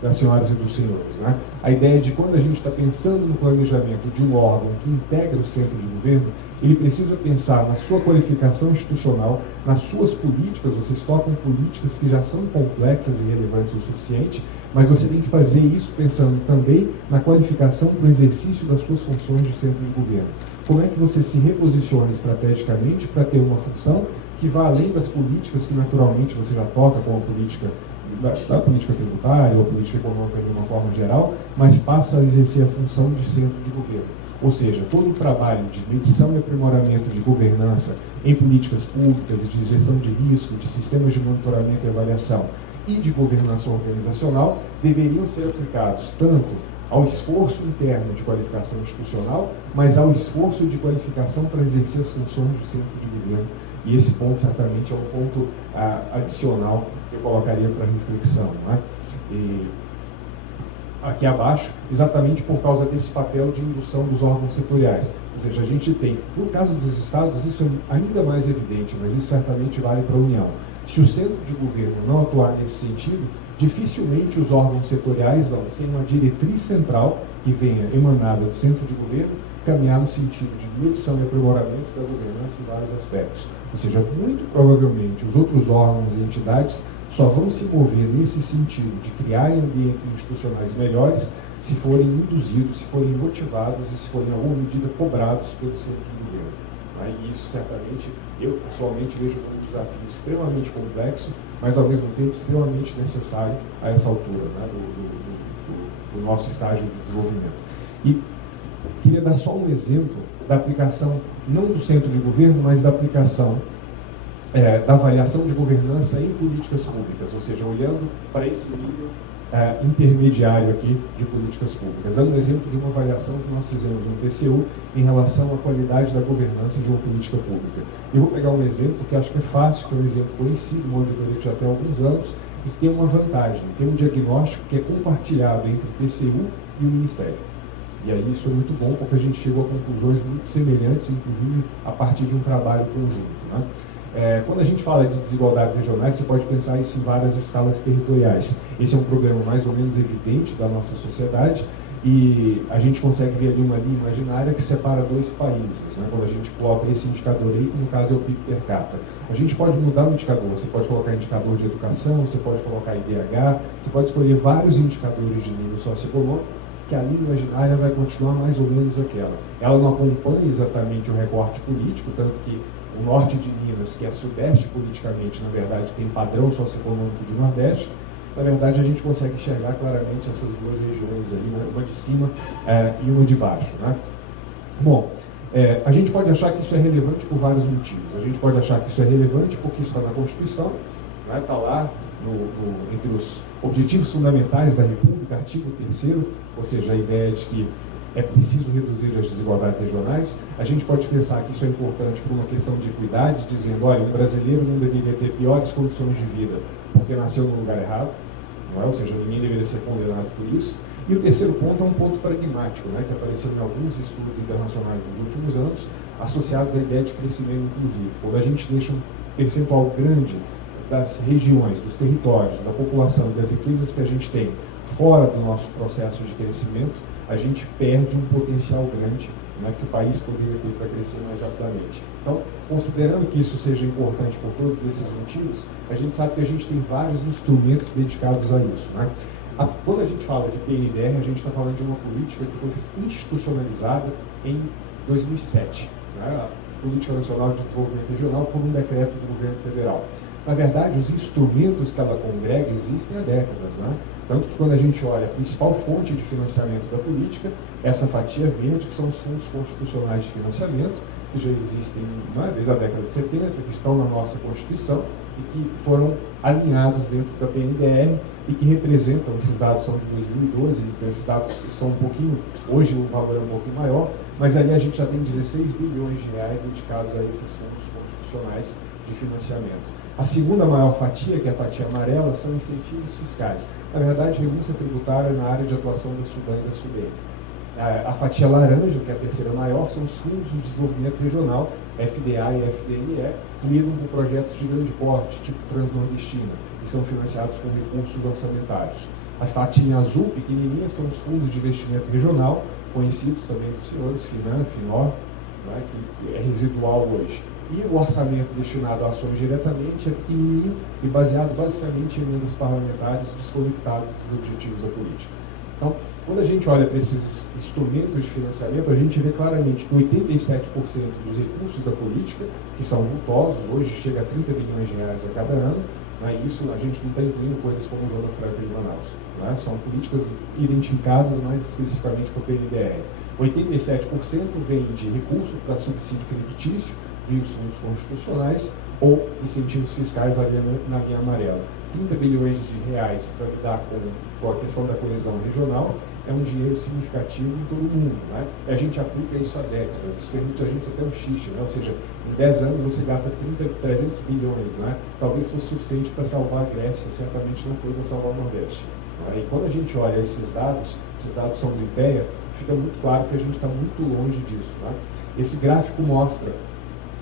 das senhoras e dos senhores. A ideia de quando a gente está pensando no planejamento de um órgão que integra o centro de governo, ele precisa pensar na sua qualificação institucional, nas suas políticas. Vocês tocam políticas que já são complexas e relevantes o suficiente, mas você tem que fazer isso pensando também na qualificação para o exercício das suas funções de centro de governo. Como é que você se reposiciona estrategicamente para ter uma função que vá além das políticas que naturalmente você já toca, como a política da política tributária ou a política econômica de uma forma geral, mas passa a exercer a função de centro de governo. Ou seja, todo o trabalho de medição e aprimoramento de governança em políticas públicas e de gestão de risco, de sistemas de monitoramento e avaliação e de governança organizacional deveriam ser aplicados tanto ao esforço interno de qualificação institucional, mas ao esforço de qualificação para exercer as funções do centro de governo. E esse ponto certamente é um ponto adicional que eu colocaria para reflexão. E aqui abaixo, exatamente por causa desse papel de indução dos órgãos setoriais. Ou seja, a gente tem, no caso dos estados, isso é ainda mais evidente, mas isso certamente vale para a União. Se o centro de governo não atuar nesse sentido, dificilmente os órgãos setoriais vão, sem uma diretriz central que venha emanada do centro de governo, caminhar no sentido de medição e aprimoramento da governança em vários aspectos. Ou seja, muito provavelmente os outros órgãos e entidades só vão se mover nesse sentido de criar ambientes institucionais melhores se forem induzidos, se forem motivados e se forem, em alguma medida, cobrados pelo centro de governo. E isso, certamente, eu pessoalmente vejo como um desafio extremamente complexo, mas, ao mesmo tempo, extremamente necessário a essa altura, né, do nosso estágio de desenvolvimento. E queria dar só um exemplo da aplicação, não do centro de governo, mas da aplicação da avaliação de governança em políticas públicas, ou seja, olhando para esse nível intermediário aqui de políticas públicas. Dando um exemplo de uma avaliação que nós fizemos no TCU em relação à qualidade da governança de uma política pública. Eu vou pegar um exemplo que acho que é fácil, que é um exemplo conhecido, uma auditoria que já tem alguns anos, e que tem uma vantagem, tem um diagnóstico que é compartilhado entre o TCU e o Ministério. E aí isso é muito bom, porque a gente chegou a conclusões muito semelhantes, inclusive a partir de um trabalho conjunto, né? Quando a gente fala de desigualdades regionais, você pode pensar isso em várias escalas territoriais. Esse é um problema mais ou menos evidente da nossa sociedade e a gente consegue ver ali uma linha imaginária que separa dois países, né? Quando a gente coloca esse indicador aí, que no caso é o PIB per capita. A gente pode mudar o indicador, você pode colocar indicador de educação, você pode colocar IDH, você pode escolher vários indicadores de nível socioeconômico, que a linha imaginária vai continuar mais ou menos aquela. Ela não acompanha exatamente o recorte político, tanto que o norte de Minas, que é sudeste politicamente, na verdade, tem padrão socioeconômico de nordeste. Na verdade, a gente consegue enxergar claramente essas duas regiões aí, né? Uma de cima e uma de baixo, né? Bom, a gente pode achar que isso é relevante por vários motivos. A gente pode achar que isso é relevante porque isso está na Constituição, né? Está lá entre os objetivos fundamentais da República, artigo 3º, ou seja, a ideia de que é preciso reduzir as desigualdades regionais. A gente pode pensar que isso é importante por uma questão de equidade, dizendo, olha, um brasileiro não deveria ter piores condições de vida porque nasceu no lugar errado, não é? Ou seja, ninguém deveria ser condenado por isso. E o terceiro ponto é um ponto pragmático, né, que apareceu em alguns estudos internacionais nos últimos anos, associados à ideia de crescimento inclusivo. Quando a gente deixa um percentual grande das regiões, dos territórios, da população, das riquezas que a gente tem fora do nosso processo de crescimento, a gente perde um potencial grande, né, que o país poderia ter para crescer mais rapidamente. Então, considerando que isso seja importante por todos esses motivos, a gente sabe que a gente tem vários instrumentos dedicados a isso, né? Quando a gente fala de PNDR, a gente está falando de uma política que foi institucionalizada em 2007, né? A Política Nacional de Desenvolvimento Regional, por um decreto do governo federal. Na verdade, os instrumentos que ela congrega existem há décadas, né? Tanto que quando a gente olha a principal fonte de financiamento da política, essa fatia verde, que são os fundos constitucionais de financiamento, que já existem, né, desde a década de 70, que estão na nossa Constituição e que foram alinhados dentro da PNDR e que representam, esses dados são de 2012, então esses dados são um pouquinho, hoje o valor é um pouquinho maior, mas ali a gente já tem 16 bilhões de reais dedicados a esses fundos constitucionais de financiamento. A segunda maior fatia, que é a fatia amarela, são incentivos fiscais. Na verdade, renúncia tributária na área de atuação da SUDAM e da SUDEM. A fatia laranja, que é a terceira maior, são os fundos de desenvolvimento regional, FDA e FDNE, que lidam com projetos de grande porte, tipo Transnordestina, que são financiados com recursos orçamentários. A fatia azul, pequenininha, são os fundos de investimento regional, conhecidos também dos senhores, FINAM, FINOR, né, que é residual hoje. E o orçamento destinado a ações diretamente é pequenininho e baseado basicamente em emendas parlamentares desconectadas dos objetivos da política. Então, quando a gente olha para esses instrumentos de financiamento, a gente vê claramente que 87% dos recursos da política, que são vultosos, hoje chega a 30 bilhões de reais a cada ano, né, isso a gente não está incluindo coisas como Zona Franca de Manaus. Né, são políticas identificadas mais especificamente com a PNDR. 87% vem de recurso para subsídio creditício, via os fundos constitucionais, ou incentivos fiscais na linha amarela. 30 bilhões de reais para lidar com a questão da coesão regional é um dinheiro significativo em todo o mundo. Né? E a gente aplica isso há décadas, isso permite a gente até um xixi, né? Ou seja, em 10 anos você gasta 300 bilhões, né? Talvez fosse suficiente para salvar a Grécia, certamente não foi para salvar o Nordeste. Né? E quando a gente olha esses dados são do IPEA, fica muito claro que a gente está muito longe disso. Né? Esse gráfico mostra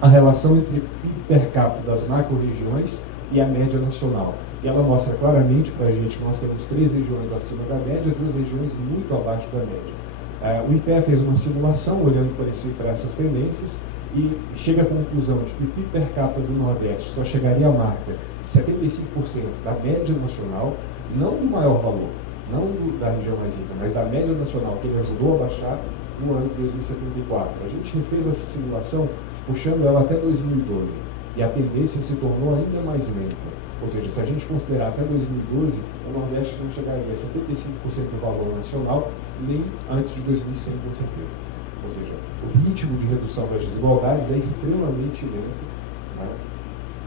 a relação entre PIB per capita das macro-regiões e a média nacional. E ela mostra claramente para a gente que nós temos 3 regiões acima da média, 2 regiões muito abaixo da média. O IPEA fez uma simulação olhando para essas tendências e chega à conclusão de que o PIB per capita do Nordeste só chegaria à marca de 75% da média nacional, não do maior valor, não da região mais rica, mas da média nacional, que ele ajudou a baixar no ano de 2074. A gente refez essa simulação puxando ela até 2012, e a tendência se tornou ainda mais lenta. Ou seja, se a gente considerar até 2012, o Nordeste não chegaria a 75% do valor nacional, nem antes de 2100, com certeza. Ou seja, o ritmo de redução das desigualdades é extremamente lento, né,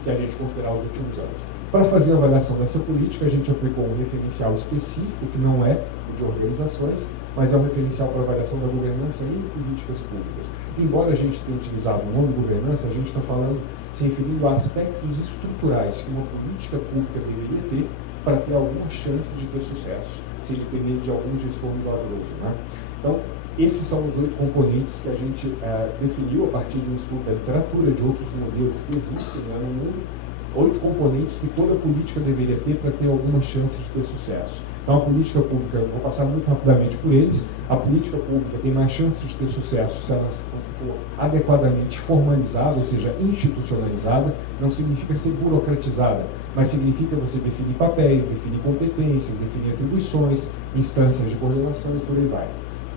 se a gente considerar os últimos anos. Para fazer a avaliação dessa política, a gente aplicou um referencial específico, que não é o de organizações, mas é um referencial para avaliação da governança em políticas públicas. Embora a gente tenha utilizado o nome governança, a gente está falando, se referindo a aspectos estruturais que uma política pública deveria ter para ter alguma chance de ter sucesso, se ele depender de algum gestor milagroso, né? Então, esses são os 8 componentes que a gente definiu a partir de um estudo da literatura, de outros modelos que existem, né, no mundo. 8 componentes que toda política deveria ter para ter alguma chance de ter sucesso. Então, a política pública, eu vou passar muito rapidamente por eles, a política pública tem mais chance de ter sucesso se ela for adequadamente formalizada, ou seja, institucionalizada. Não significa ser burocratizada, mas significa você definir papéis, definir competências, definir atribuições, instâncias de coordenação e por aí vai.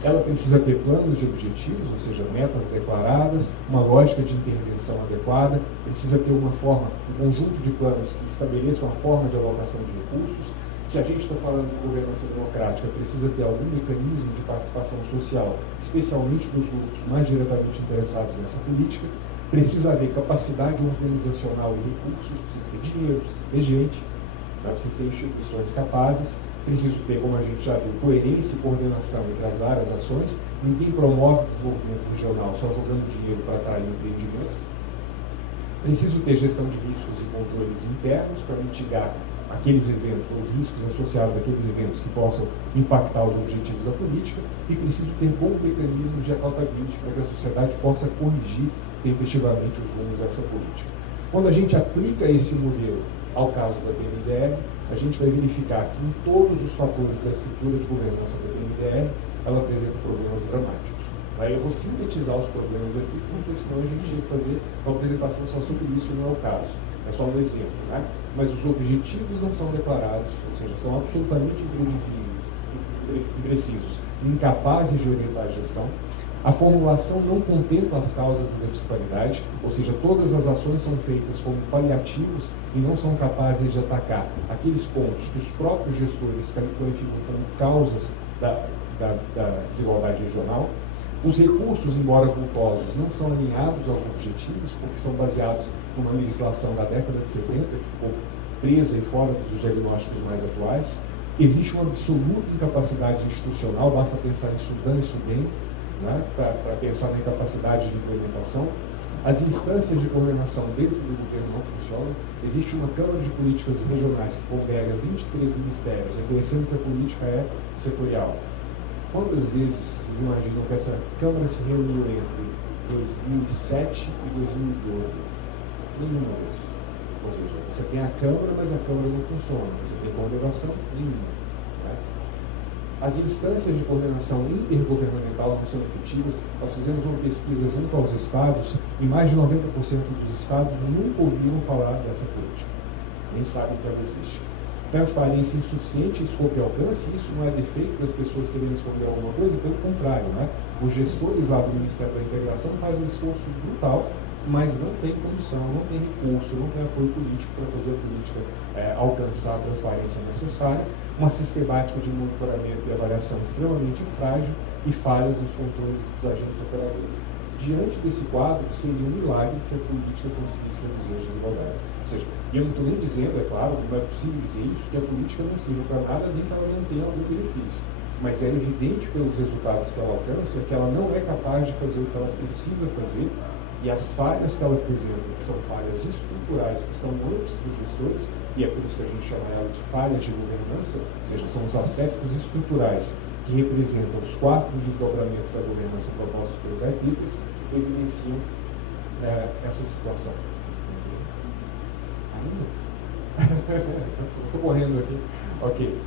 Ela precisa ter planos de objetivos, ou seja, metas declaradas, uma lógica de intervenção adequada, precisa ter uma forma, um conjunto de planos que estabeleçam a forma de alocação de recursos. Se a gente está falando de governança democrática, precisa ter algum mecanismo de participação social, especialmente dos grupos mais diretamente interessados nessa política. Precisa haver capacidade organizacional e recursos, precisa ter dinheiro, precisa ter gente, precisa ter instituições capazes. Preciso ter, como a gente já viu, coerência e coordenação entre as várias ações. Ninguém promove desenvolvimento regional só jogando dinheiro para atrair empreendimento. Preciso ter gestão de riscos e controles internos para mitigar aqueles eventos ou os riscos associados àqueles eventos que possam impactar os objetivos da política. E preciso ter bons mecanismos de accountability para que a sociedade possa corrigir tempestivamente os rumos dessa política. Quando a gente aplica esse modelo ao caso da PNDR, a gente vai verificar que em todos os fatores da estrutura de governança da PNDR, ela apresenta problemas dramáticos. Aí eu vou sintetizar os problemas aqui, porque senão a gente ia fazer uma apresentação só sobre isso, não é o caso. É só um exemplo, né? Mas os objetivos não são declarados, ou seja, são absolutamente imprevisíveis, imprecisos, incapazes de orientar a gestão. A formulação não contempla as causas da disparidade, ou seja, todas as ações são feitas como paliativos e não são capazes de atacar aqueles pontos que os próprios gestores qualificam como causas da desigualdade regional. Os recursos, embora vultosos, não são alinhados aos objetivos, porque são baseados numa legislação da década de 70, que ficou presa e fora dos diagnósticos mais atuais. Existe uma absoluta incapacidade institucional, basta pensar em Sudão e Sudene, né, para pensar na incapacidade de implementação. As instâncias de coordenação dentro do governo não funcionam. Existe uma Câmara de Políticas Regionais que congrega 23 ministérios, reconhecendo que a política é setorial. Quantas vezes vocês imaginam que essa Câmara se reuniu entre 2007 e 2012? Nenhuma vez. Ou seja, você tem a Câmara, mas a Câmara não funciona. Você tem coordenação? Nenhuma. As instâncias de coordenação intergovernamental não são efetivas. Nós fizemos uma pesquisa junto aos estados e mais de 90% dos estados nunca ouviram falar dessa política. Nem sabem que ela existe. Transparência insuficiente, escopo e alcance, isso não é defeito das pessoas querendo esconder alguma coisa, pelo contrário, né? Os gestores lá do Ministério da Integração fazem um esforço brutal, mas não tem condição, não tem recurso, não tem apoio político para fazer a política alcançar a transparência necessária, uma sistemática de monitoramento e avaliação extremamente frágil e falhas nos controles dos agentes operadores. Diante desse quadro, seria um milagre que a política conseguisse reduzir as desigualdades. Ou seja, e eu não estou nem dizendo, é claro, não é possível dizer isso, que a política não sirva para nada, nem que ela não tenha algum benefício. Mas é evidente pelos resultados que ela alcança que ela não é capaz de fazer o que ela precisa fazer, e as falhas que ela apresenta, que são falhas estruturais, que estão antes dos gestores, e é por isso que a gente chama ela de falhas de governança, ou seja, são os aspectos estruturais que representam os 4 desdobramentos da governança propostos pelo Guy Peters, que evidenciam essa situação. Ainda? Estou correndo aqui. Ok.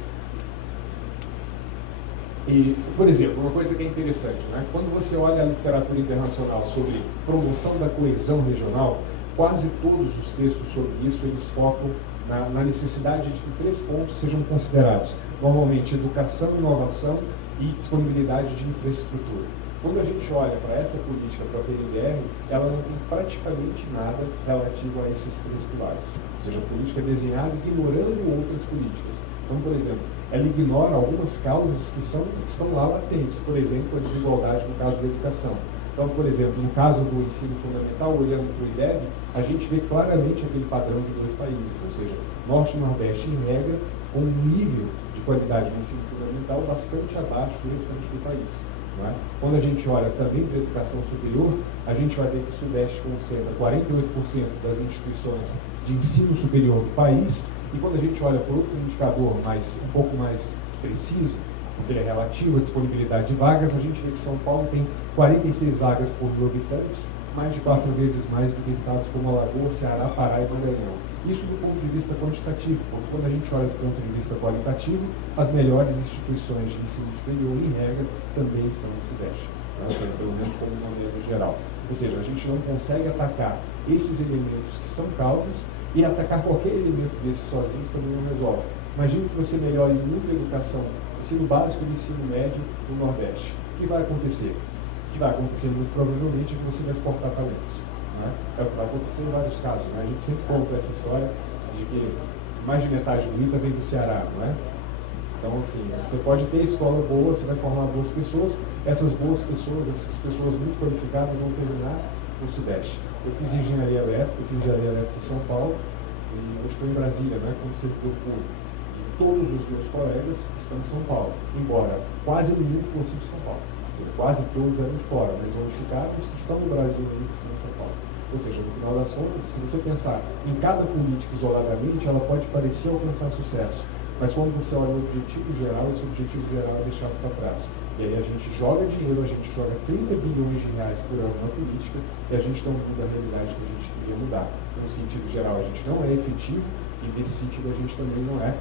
E, por exemplo, uma coisa que é interessante, né? Quando você olha a literatura internacional sobre promoção da coesão regional, quase todos os textos sobre isso, eles focam na necessidade de que 3 pontos sejam considerados. Normalmente, educação, inovação e disponibilidade de infraestrutura. Quando a gente olha para essa política, para a PNDR, ela não tem praticamente nada relativo a esses 3 pilares. Ou seja, a política é desenhada ignorando outras políticas. Então, por exemplo, ela ignora algumas causas que estão lá latentes. Por exemplo, a desigualdade no caso da educação. Então, por exemplo, no caso do ensino fundamental, olhando para o IDEB, a gente vê claramente aquele padrão de 2 países, ou seja, Norte e Nordeste, em regra, com um nível de qualidade do ensino fundamental bastante abaixo do restante do país. Não é? Quando a gente olha também para a educação superior, a gente vai ver que o Sudeste concentra 48% das instituições de ensino superior do país, e quando a gente olha por outro indicador um pouco mais preciso, porque ele é relativo à disponibilidade de vagas, a gente vê que São Paulo tem 46 vagas por 1.000 habitantes, mais de 4 vezes mais do que estados como Alagoas, Ceará, Pará e Maranhão. Isso do ponto de vista quantitativo, porque quando a gente olha do ponto de vista qualitativo, as melhores instituições de ensino superior, em regra, também estão no Sudeste, né? Ou seja, pelo menos como uma maneira geral. Ou seja, a gente não consegue atacar esses elementos que são causas, e atacar qualquer elemento desses sozinhos também não resolve. Imagine que você melhore muito a educação, ensino básico e ensino médio no Nordeste. O que vai acontecer? O que vai acontecer muito provavelmente é que você vai exportar talentos. Né? É o que vai acontecer em vários casos. Né? A gente sempre conta essa história de que mais de metade do ITA vem do Ceará, não é? Então, assim, você pode ter escola boa, você vai formar boas pessoas, essas pessoas muito qualificadas vão terminar no Sudeste. Eu fiz engenharia elétrica em São Paulo, e eu estou em Brasília, né, como servidor público. E todos os meus colegas estão em São Paulo, embora quase nenhum fosse de São Paulo. Ou seja, quase todos eram de fora, mas onde ficaram os que estão no Brasil e que estão em São Paulo. Ou seja, no final das contas, se você pensar em cada política isoladamente, ela pode parecer alcançar sucesso. Mas quando você olha o objetivo geral, esse objetivo geral é deixado para trás. E aí a gente joga dinheiro, a gente joga 30 bilhões de reais por ano na política e a gente não muda a realidade que a gente queria mudar. No sentido geral, a gente não é efetivo e nesse sentido a gente também não é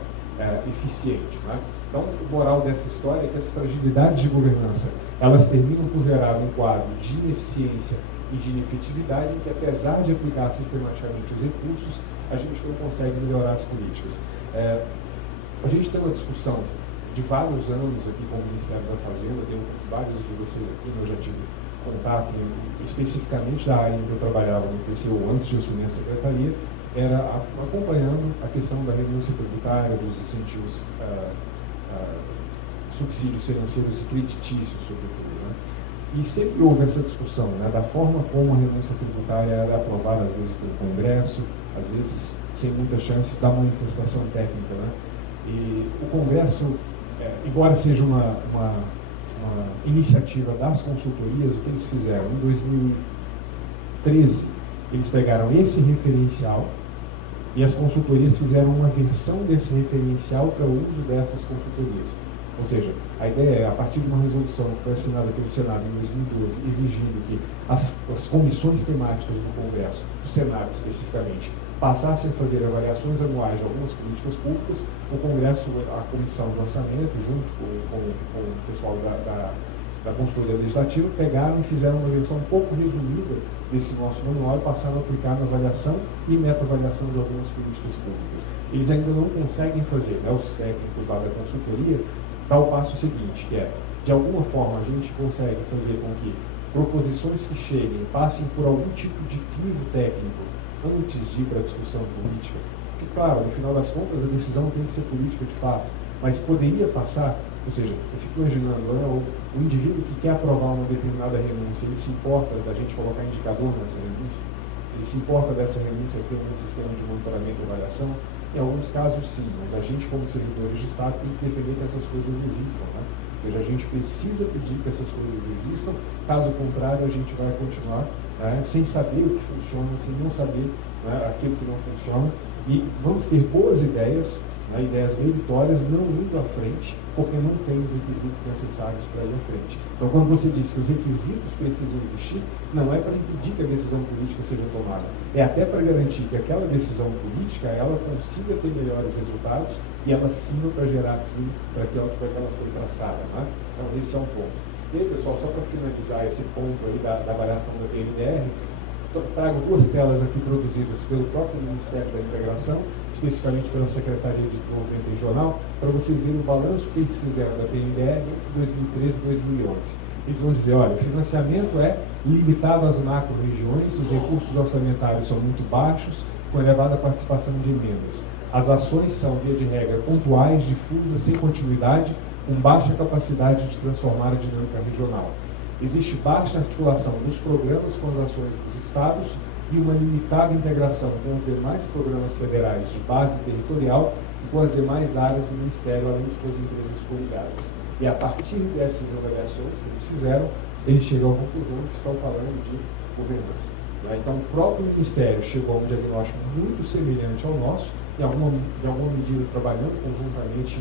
eficiente. Né? Então, o moral dessa história é que as fragilidades de governança, elas terminam por gerar um quadro de ineficiência e de inefetividade em que, apesar de aplicar sistematicamente os recursos, a gente não consegue melhorar as políticas. A gente tem uma discussão de vários anos aqui com o Ministério da Fazenda, tenho vários de vocês aqui, eu já tive contato especificamente da área em que eu trabalhava no TCU antes de assumir a secretaria, era acompanhando a questão da renúncia tributária, dos incentivos, subsídios financeiros e creditícios, sobretudo. Né? E sempre houve essa discussão, né, da forma como a renúncia tributária era aprovada, às vezes pelo Congresso, às vezes sem muita chance da manifestação técnica. Né? E o Congresso, embora seja uma iniciativa das consultorias, o que eles fizeram? Em 2013, eles pegaram esse referencial e as consultorias fizeram uma versão desse referencial para o uso dessas consultorias. Ou seja, a ideia é, a partir de uma resolução que foi assinada pelo Senado em 2012, exigindo que as comissões temáticas do Congresso, do Senado especificamente, passassem a fazer avaliações anuais de algumas políticas públicas, o Congresso, a Comissão de Orçamento, junto com o pessoal da consultoria legislativa, pegaram e fizeram uma versão um pouco resumida desse nosso manual e passaram a aplicar na avaliação e meta-avaliação de algumas políticas públicas. Eles ainda não conseguem fazer, né, os técnicos lá da consultoria, dá o passo seguinte, que é, de alguma forma, a gente consegue fazer com que proposições que cheguem passem por algum tipo de crivo técnico antes de ir para a discussão política. Porque, claro, no final das contas, a decisão tem que ser política de fato, mas poderia passar, ou seja, eu fico imaginando, né, o indivíduo que quer aprovar uma determinada renúncia, ele se importa da gente colocar indicador nessa renúncia? Ele se importa dessa renúncia ter um sistema de monitoramento e avaliação? Em alguns casos, sim, mas a gente, como servidores de Estado, tem que defender que essas coisas existam. Né? Ou seja, a gente precisa pedir que essas coisas existam, caso contrário, a gente vai continuar sem saber o que funciona, sem não saber aquilo que não funciona, e vamos ter boas ideias, ideias meritórias, não indo à frente, porque não tem os requisitos necessários para ir à frente. Então, quando você diz que os requisitos precisam existir, não é para impedir que a decisão política seja tomada, é até para garantir que aquela decisão política, ela consiga ter melhores resultados e ela sirva para gerar aquilo para que ela foi traçada. Né? Então, esse é um ponto. E aí, pessoal, só para finalizar esse ponto aí da avaliação da PNDR, trago duas telas aqui produzidas pelo próprio Ministério da Integração, especificamente pela Secretaria de Desenvolvimento Regional, para vocês verem o balanço que eles fizeram da PNDE entre 2013 e 2011. Eles vão dizer, olha, o financiamento é limitado às macro-regiões, os recursos orçamentários são muito baixos, com elevada participação de emendas. As ações são, via de regra, pontuais, difusas, sem continuidade, com baixa capacidade de transformar a dinâmica regional. Existe baixa articulação dos programas com as ações dos estados e uma limitada integração com os demais programas federais de base territorial e com as demais áreas do Ministério, além de suas empresas coligadas. E a partir dessas avaliações que eles fizeram, eles chegam à conclusão que estão falando de governança. Então, o próprio Ministério chegou a um diagnóstico muito semelhante ao nosso, em alguma medida trabalhando conjuntamente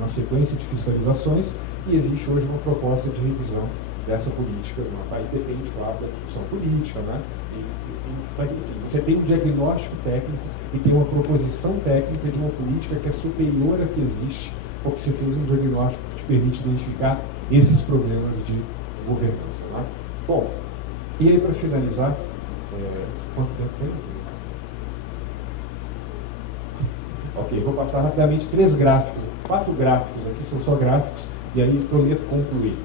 na sequência de fiscalizações, e existe hoje uma proposta de revisão dessa política. Aí depende, claro, da discussão política, né? Mas, enfim, você tem um diagnóstico técnico e tem uma proposição técnica de uma política que é superior à que existe, porque você fez um diagnóstico que te permite identificar esses problemas de governança. Né? Bom, e aí, para finalizar, quanto tempo tem? Ok, vou passar rapidamente 4 gráficos aqui, são só gráficos, e aí prometo concluir.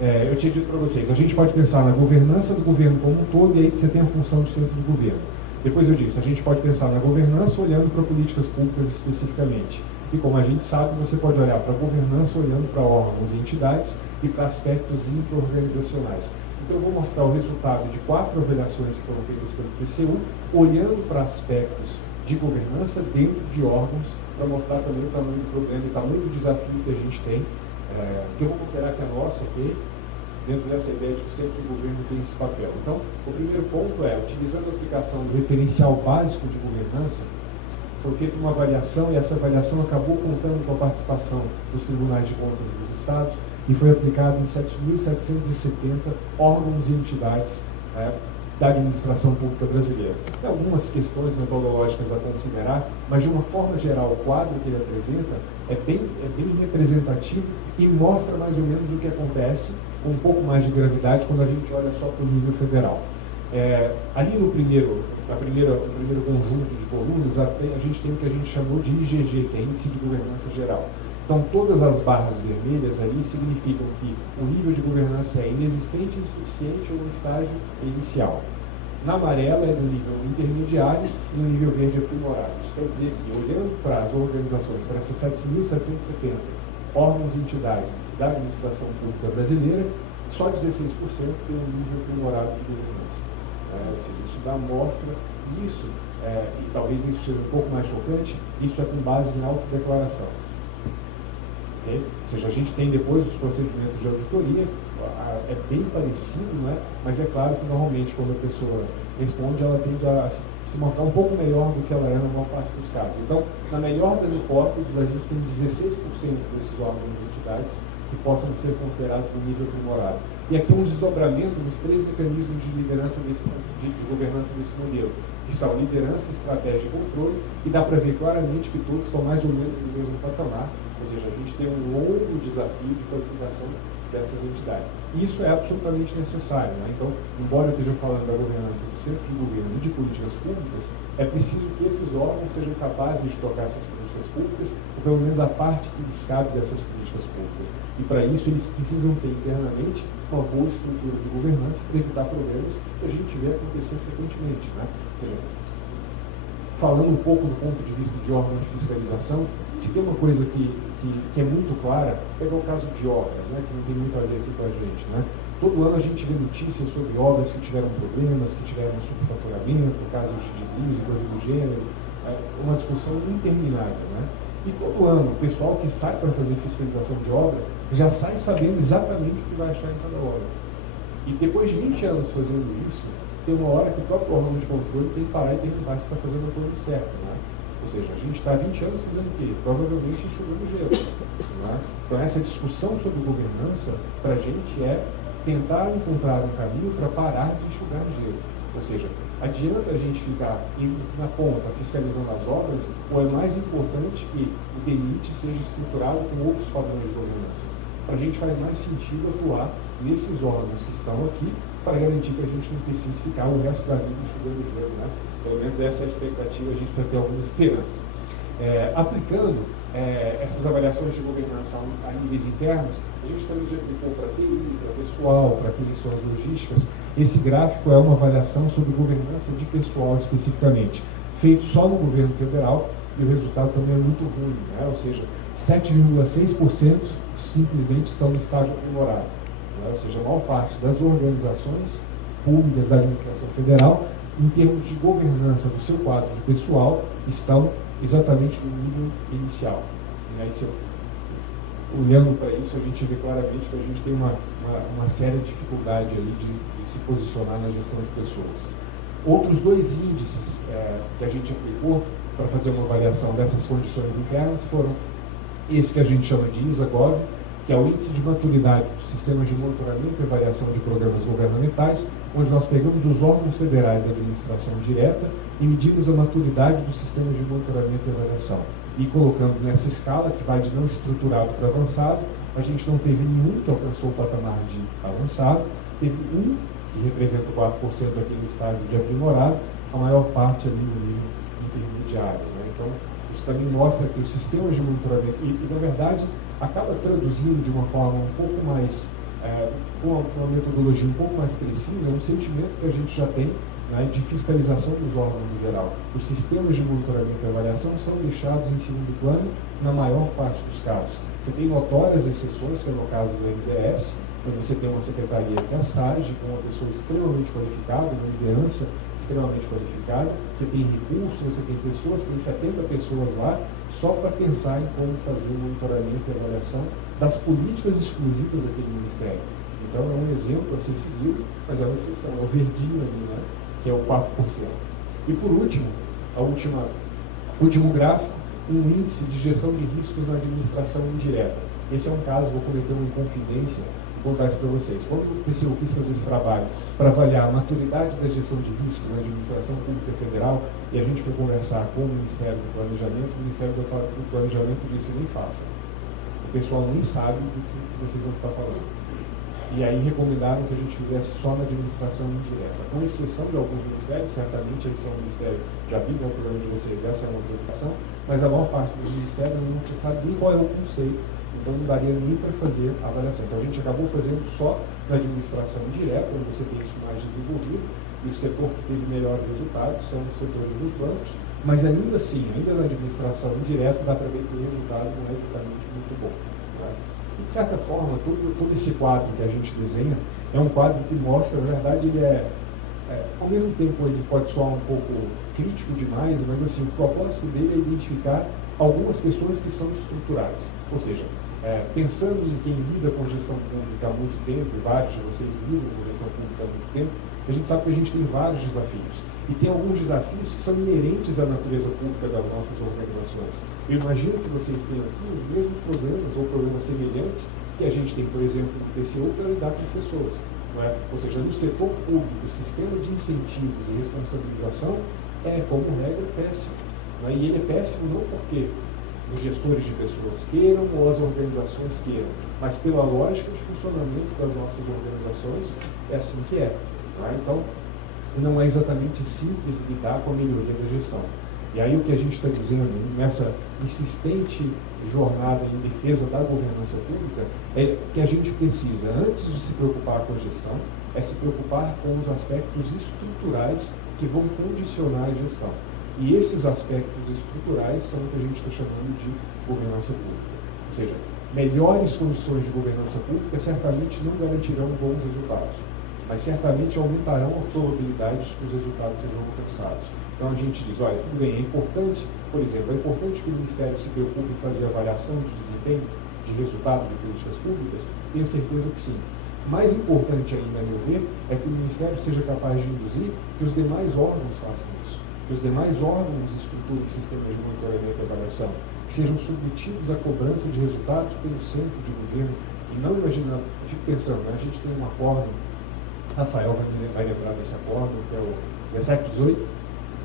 Eu tinha dito para vocês, a gente pode pensar na governança do governo como um todo, e aí você tem a função de centro de governo. Depois eu disse, a gente pode pensar na governança olhando para políticas públicas especificamente. E como a gente sabe, você pode olhar para a governança olhando para órgãos e entidades e para aspectos intra-organizacionais. Então eu vou mostrar o resultado de 4 avaliações que foram feitas pelo PCU, olhando para aspectos de governança dentro de órgãos, para mostrar também o tamanho do problema e o tamanho do desafio que a gente tem, que eu vou considerar que é nosso, ok? Dentro dessa ideia de que o centro de governo tem esse papel. Então, o primeiro ponto é, utilizando a aplicação do referencial básico de governança, foi feita uma avaliação, e essa avaliação acabou contando com a participação dos tribunais de contas dos estados, e foi aplicado em 7.770 órgãos e entidades da administração pública brasileira. Tem algumas questões metodológicas a considerar, mas de uma forma geral o quadro que ele apresenta é bem representativo e mostra mais ou menos o que acontece com um pouco mais de gravidade quando a gente olha só para o nível federal. Ali no primeiro conjunto de colunas, a gente tem o que a gente chamou de IGG, que é Índice de Governança Geral. Então, todas as barras vermelhas ali significam que o nível de governança é inexistente, insuficiente ou no estágio inicial. Na amarela é no nível intermediário e no nível verde aprimorado. Isso quer dizer que, olhando para as organizações, para essas 7.770 órgãos e entidades da administração pública brasileira, só 16% tem um nível aprimorado de governança. Ou seja, isso dá amostra disso, e talvez isso seja um pouco mais chocante, isso é com base em autodeclaração. Okay? Ou seja, a gente tem depois os procedimentos de auditoria, é bem parecido, não é? Mas é claro que normalmente quando a pessoa responde, ela tende a se mostrar um pouco melhor do que ela é na maior parte dos casos. Então, na melhor das hipóteses, a gente tem 16% desses órgãos e entidades que possam ser considerados no nível aprimorado. E aqui um desdobramento dos 3 mecanismos de liderança de governança desse modelo, que são liderança, estratégia e controle, e dá para ver claramente que todos estão mais ou menos no mesmo patamar, ou seja, a gente tem um longo desafio de qualificação dessas entidades. E isso é absolutamente necessário, né? Então, embora eu esteja falando da governança do centro de governo e de políticas públicas, é preciso que esses órgãos sejam capazes de tocar essas políticas públicas, ou pelo menos a parte que lhes cabe dessas políticas públicas. E para isso eles precisam ter internamente uma boa estrutura de governança para evitar problemas que a gente vê acontecer frequentemente, né? Ou seja, falando um pouco do ponto de vista de órgão de fiscalização, se tem uma coisa que é muito clara, pegar o caso de obras, né, que não tem muito a ver aqui com a gente. Né? Todo ano a gente vê notícias sobre obras que tiveram problemas, que tiveram subfaturamento, casos de desvios e coisas do gênero, uma discussão interminável. Né? E todo ano o pessoal que sai para fazer fiscalização de obra já sai sabendo exatamente o que vai achar em cada obra. E depois de 20 anos fazendo isso, tem uma hora que o próprio órgão de controle tem que parar e perguntar se está fazendo a coisa certa. Né? Ou seja, a gente está há 20 anos fazendo o quê? Provavelmente enxugando gelo. Né? Então, essa discussão sobre governança, para a gente, é tentar encontrar um caminho para parar de enxugar gelo. Ou seja, adianta a gente ficar na ponta fiscalizando as obras, ou é mais importante que o DENIT seja estruturado com outros padrões de governança? Para a gente faz mais sentido atuar nesses órgãos que estão aqui, para garantir que a gente não precise ficar o resto da vida estudando gelo, né? Pelo menos essa é a expectativa, a gente vai ter alguma esperança. Aplicando essas avaliações de governança a níveis internos, a gente também já aplicou para TI, para pessoal, para aquisições logísticas. Esse gráfico é uma avaliação sobre governança de pessoal especificamente, feito só no governo federal, e o resultado também é muito ruim, né? Ou seja, 7,6% simplesmente estão no estágio aprimorado, né? Ou seja, a maior parte das organizações públicas da administração federal, em termos de governança do seu quadro de pessoal, estão exatamente no nível inicial. E aí, olhando para isso, a gente vê claramente que a gente tem uma séria dificuldade ali de se posicionar na gestão de pessoas. Outros dois índices que a gente aplicou para fazer uma avaliação dessas condições internas foram esse que a gente chama de ISA-GOV, que é o Índice de Maturidade dos Sistemas de Monitoramento e Avaliação de Programas Governamentais, onde nós pegamos os órgãos federais da administração direta e medimos a maturidade dos sistemas de monitoramento e avaliação. E colocando nessa escala, que vai de não estruturado para avançado, a gente não teve nenhum que alcançou o patamar de avançado, teve um, que representa 4% aqui no estágio de aprimorado, a maior parte ali no nível intermediário, né? Então, isso também mostra que os sistemas de monitoramento, e na verdade, acaba traduzindo de uma forma um pouco mais, com uma metodologia um pouco mais precisa, um sentimento que a gente já tem, né, de fiscalização dos órgãos no geral. Os sistemas de monitoramento e avaliação são deixados em segundo plano na maior parte dos casos. Você tem notórias exceções, que é no caso do MDS, quando você tem uma secretaria que é a SAGE, com uma pessoa extremamente qualificada, uma liderança extremamente qualificada, você tem recursos, você tem pessoas, tem 70 pessoas lá, só para pensar em como fazer o monitoramento e avaliação das políticas exclusivas daquele ministério. Então é um exemplo a ser seguido, mas é uma exceção, é o verdinho ali, né, que é o 4%. E por último, último gráfico, um índice de gestão de riscos na administração indireta. Esse é um caso, vou cometer uma inconfidência, vou contar isso para vocês. Quando o PCU quis fazer esse trabalho para avaliar a maturidade da gestão de riscos na administração pública federal, e a gente foi conversar com o Ministério do Planejamento, o Ministério do Planejamento disse: nem faça. O pessoal nem sabe do que vocês vão estar falando. E aí recomendaram que a gente fizesse só na administração indireta, com exceção de alguns ministérios, certamente eles são o Ministério, já vi o programa de vocês, essa é uma preocupação, mas a maior parte dos ministérios não sabe nem qual é o conceito, então não daria nem para fazer a avaliação. Então a gente acabou fazendo só na administração indireta, onde você tem isso mais desenvolvido, e o setor que teve melhores resultados são os setores dos bancos, mas ainda assim, ainda na administração indireta, dá para ver que o resultado não é exatamente muito bom. Né? E, de certa forma, todo esse quadro que a gente desenha é um quadro que mostra, na verdade, ele ao mesmo tempo ele pode soar um pouco crítico demais, mas assim, o propósito dele é identificar algumas questões que são estruturais. Ou seja, pensando em quem lida com gestão pública há muito tempo, e vários de vocês lidam com gestão pública há muito tempo, a gente sabe que a gente tem vários desafios. E tem alguns desafios que são inerentes à natureza pública das nossas organizações. Eu imagino que vocês tenham aqui os mesmos problemas ou problemas semelhantes que a gente tem, por exemplo, no TCU para lidar com as pessoas. Não é? Ou seja, no setor público, o sistema de incentivos e responsabilização é, como regra, péssimo. Não é? E ele é péssimo não porque os gestores de pessoas queiram ou as organizações queiram, mas pela lógica de funcionamento das nossas organizações, é assim que é. Não é? Então, não é exatamente simples lidar com a melhoria da gestão. E aí o que a gente está dizendo nessa insistente jornada em defesa da governança pública é que a gente precisa, antes de se preocupar com a gestão, é se preocupar com os aspectos estruturais que vão condicionar a gestão. E esses aspectos estruturais são o que a gente está chamando de governança pública. Ou seja, melhores condições de governança pública certamente não garantirão bons resultados, mas certamente aumentarão a probabilidade de que os resultados sejam alcançados. Então a gente diz, olha, tudo bem, é importante, por exemplo, é importante que o Ministério se preocupe em fazer avaliação de desempenho, de resultado de políticas públicas? Tenho certeza que sim. Mais importante ainda, a meu ver, é que o Ministério seja capaz de induzir que os demais órgãos façam isso, que os demais órgãos estruturem sistemas de monitoramento e avaliação, que sejam submetidos à cobrança de resultados pelo centro de governo, e não imaginando, eu fico pensando, né, a gente tem um acordo, Rafael vai lembrar desse acordo, que é o 1718,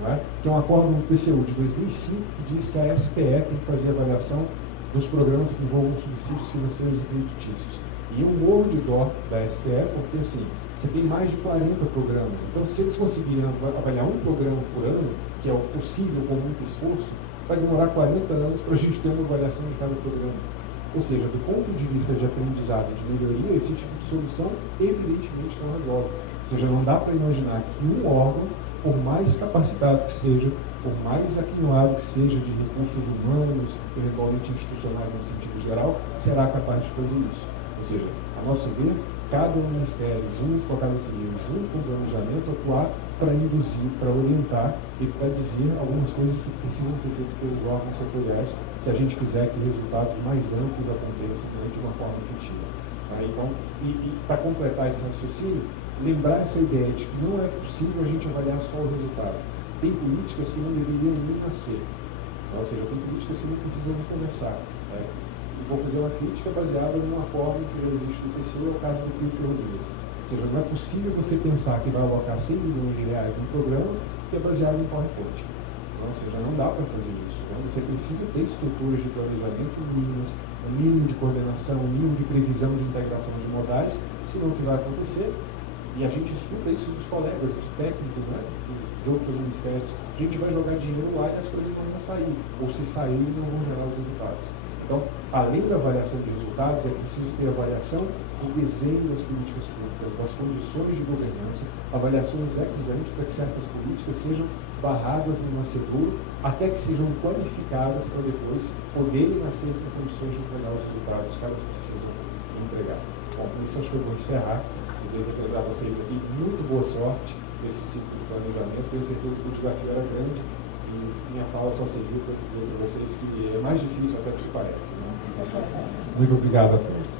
não é? Que é um acordo do PCU de 2005, que diz que a SPE tem que fazer avaliação dos programas que envolvam subsídios financeiros e creditícios. E eu morro de dó da SPE, porque assim, você tem mais de 40 programas. Então, se eles conseguirem avaliar um programa por ano, que é o possível com muito esforço, vai demorar 40 anos para a gente ter uma avaliação de cada programa. Ou seja, do ponto de vista de aprendizado e de melhoria, esse tipo de solução evidentemente não resolve. Ou seja, não dá para imaginar que um órgão, por mais capacitado que seja, por mais aquinhoado que seja de recursos humanos, eventualmente institucionais no sentido geral, será capaz de fazer isso. Ou seja, a nosso ver, cada ministério, junto com a Casa Civil, junto com o planejamento, atuar para induzir, para orientar e para dizer algumas coisas que precisam ser feitas pelos órgãos setoriais, se a gente quiser que resultados mais amplos aconteçam de uma forma efetiva. Tá? Então, para completar esse raciocínio, lembrar essa ideia de que não é possível a gente avaliar só o resultado. Tem políticas que não deveriam nem nascer. Tá? Ou seja, tem políticas que não precisam nem conversar. Tá? E vou fazer uma crítica baseada numa forma que existe do PCU, é o caso do Pio Ferrovias. Ou seja, não é possível você pensar que vai alocar 100 milhões de reais num programa que é baseado em PowerPoint. Então, ou seja, não dá para fazer isso. Então, você precisa ter estruturas de planejamento mínimas, um mínimo de coordenação, um mínimo de previsão de integração de modais, senão o que vai acontecer, e a gente escuta isso dos colegas, de técnicos, né, de outros ministérios, a gente vai jogar dinheiro lá e as coisas não vão sair, ou se saírem não vão gerar os resultados. Então, além da avaliação de resultados, é preciso ter avaliação do desenho das políticas públicas, das condições de governança, avaliações ex ante para que certas políticas sejam barradas no nascedouro, até que sejam qualificadas para depois poderem nascer com condições de entregar os resultados que elas precisam entregar. Bom, com isso acho que eu vou encerrar. Eu desejo a vocês aqui muito boa sorte nesse ciclo de planejamento. Tenho certeza que o desafio era grande. E minha fala só serviu para dizer para vocês que é mais difícil até do que parece. Né? Muito obrigado a todos.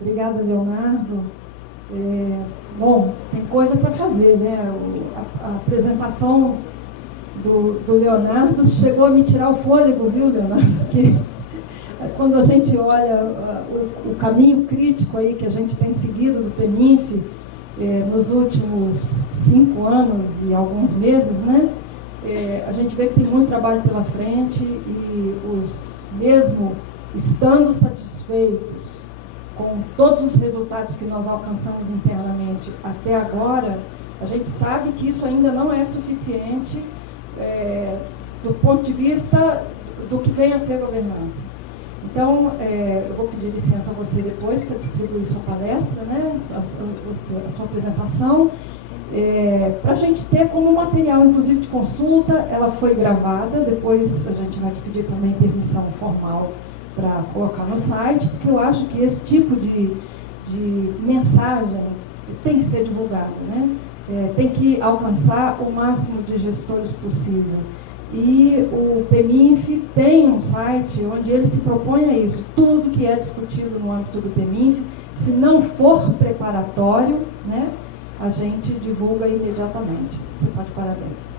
Obrigada, Leonardo. Bom, tem coisa para fazer, né? A apresentação do Leonardo chegou a me tirar o fôlego, viu, Leonardo? Porque quando a gente olha o caminho crítico aí que a gente tem seguido do PEMINF nos últimos 5 anos e alguns meses, né? A gente vê que tem muito trabalho pela frente e mesmo estando satisfeitos com todos os resultados que nós alcançamos internamente até agora, a gente sabe que isso ainda não é suficiente do ponto de vista do que vem a ser a governança. Então, eu vou pedir licença a você depois para distribuir sua palestra, né, a sua apresentação, para a gente ter como material, inclusive de consulta. Ela foi gravada, depois a gente vai te pedir também permissão formal para colocar no site, porque eu acho que esse tipo de mensagem tem que ser divulgado, né? Tem que alcançar o máximo de gestores possível. E o PEMINF tem um site onde ele se propõe a isso. Tudo que é discutido no âmbito do PEMINF, se não for preparatório, né, a gente divulga imediatamente. Você pode parabéns.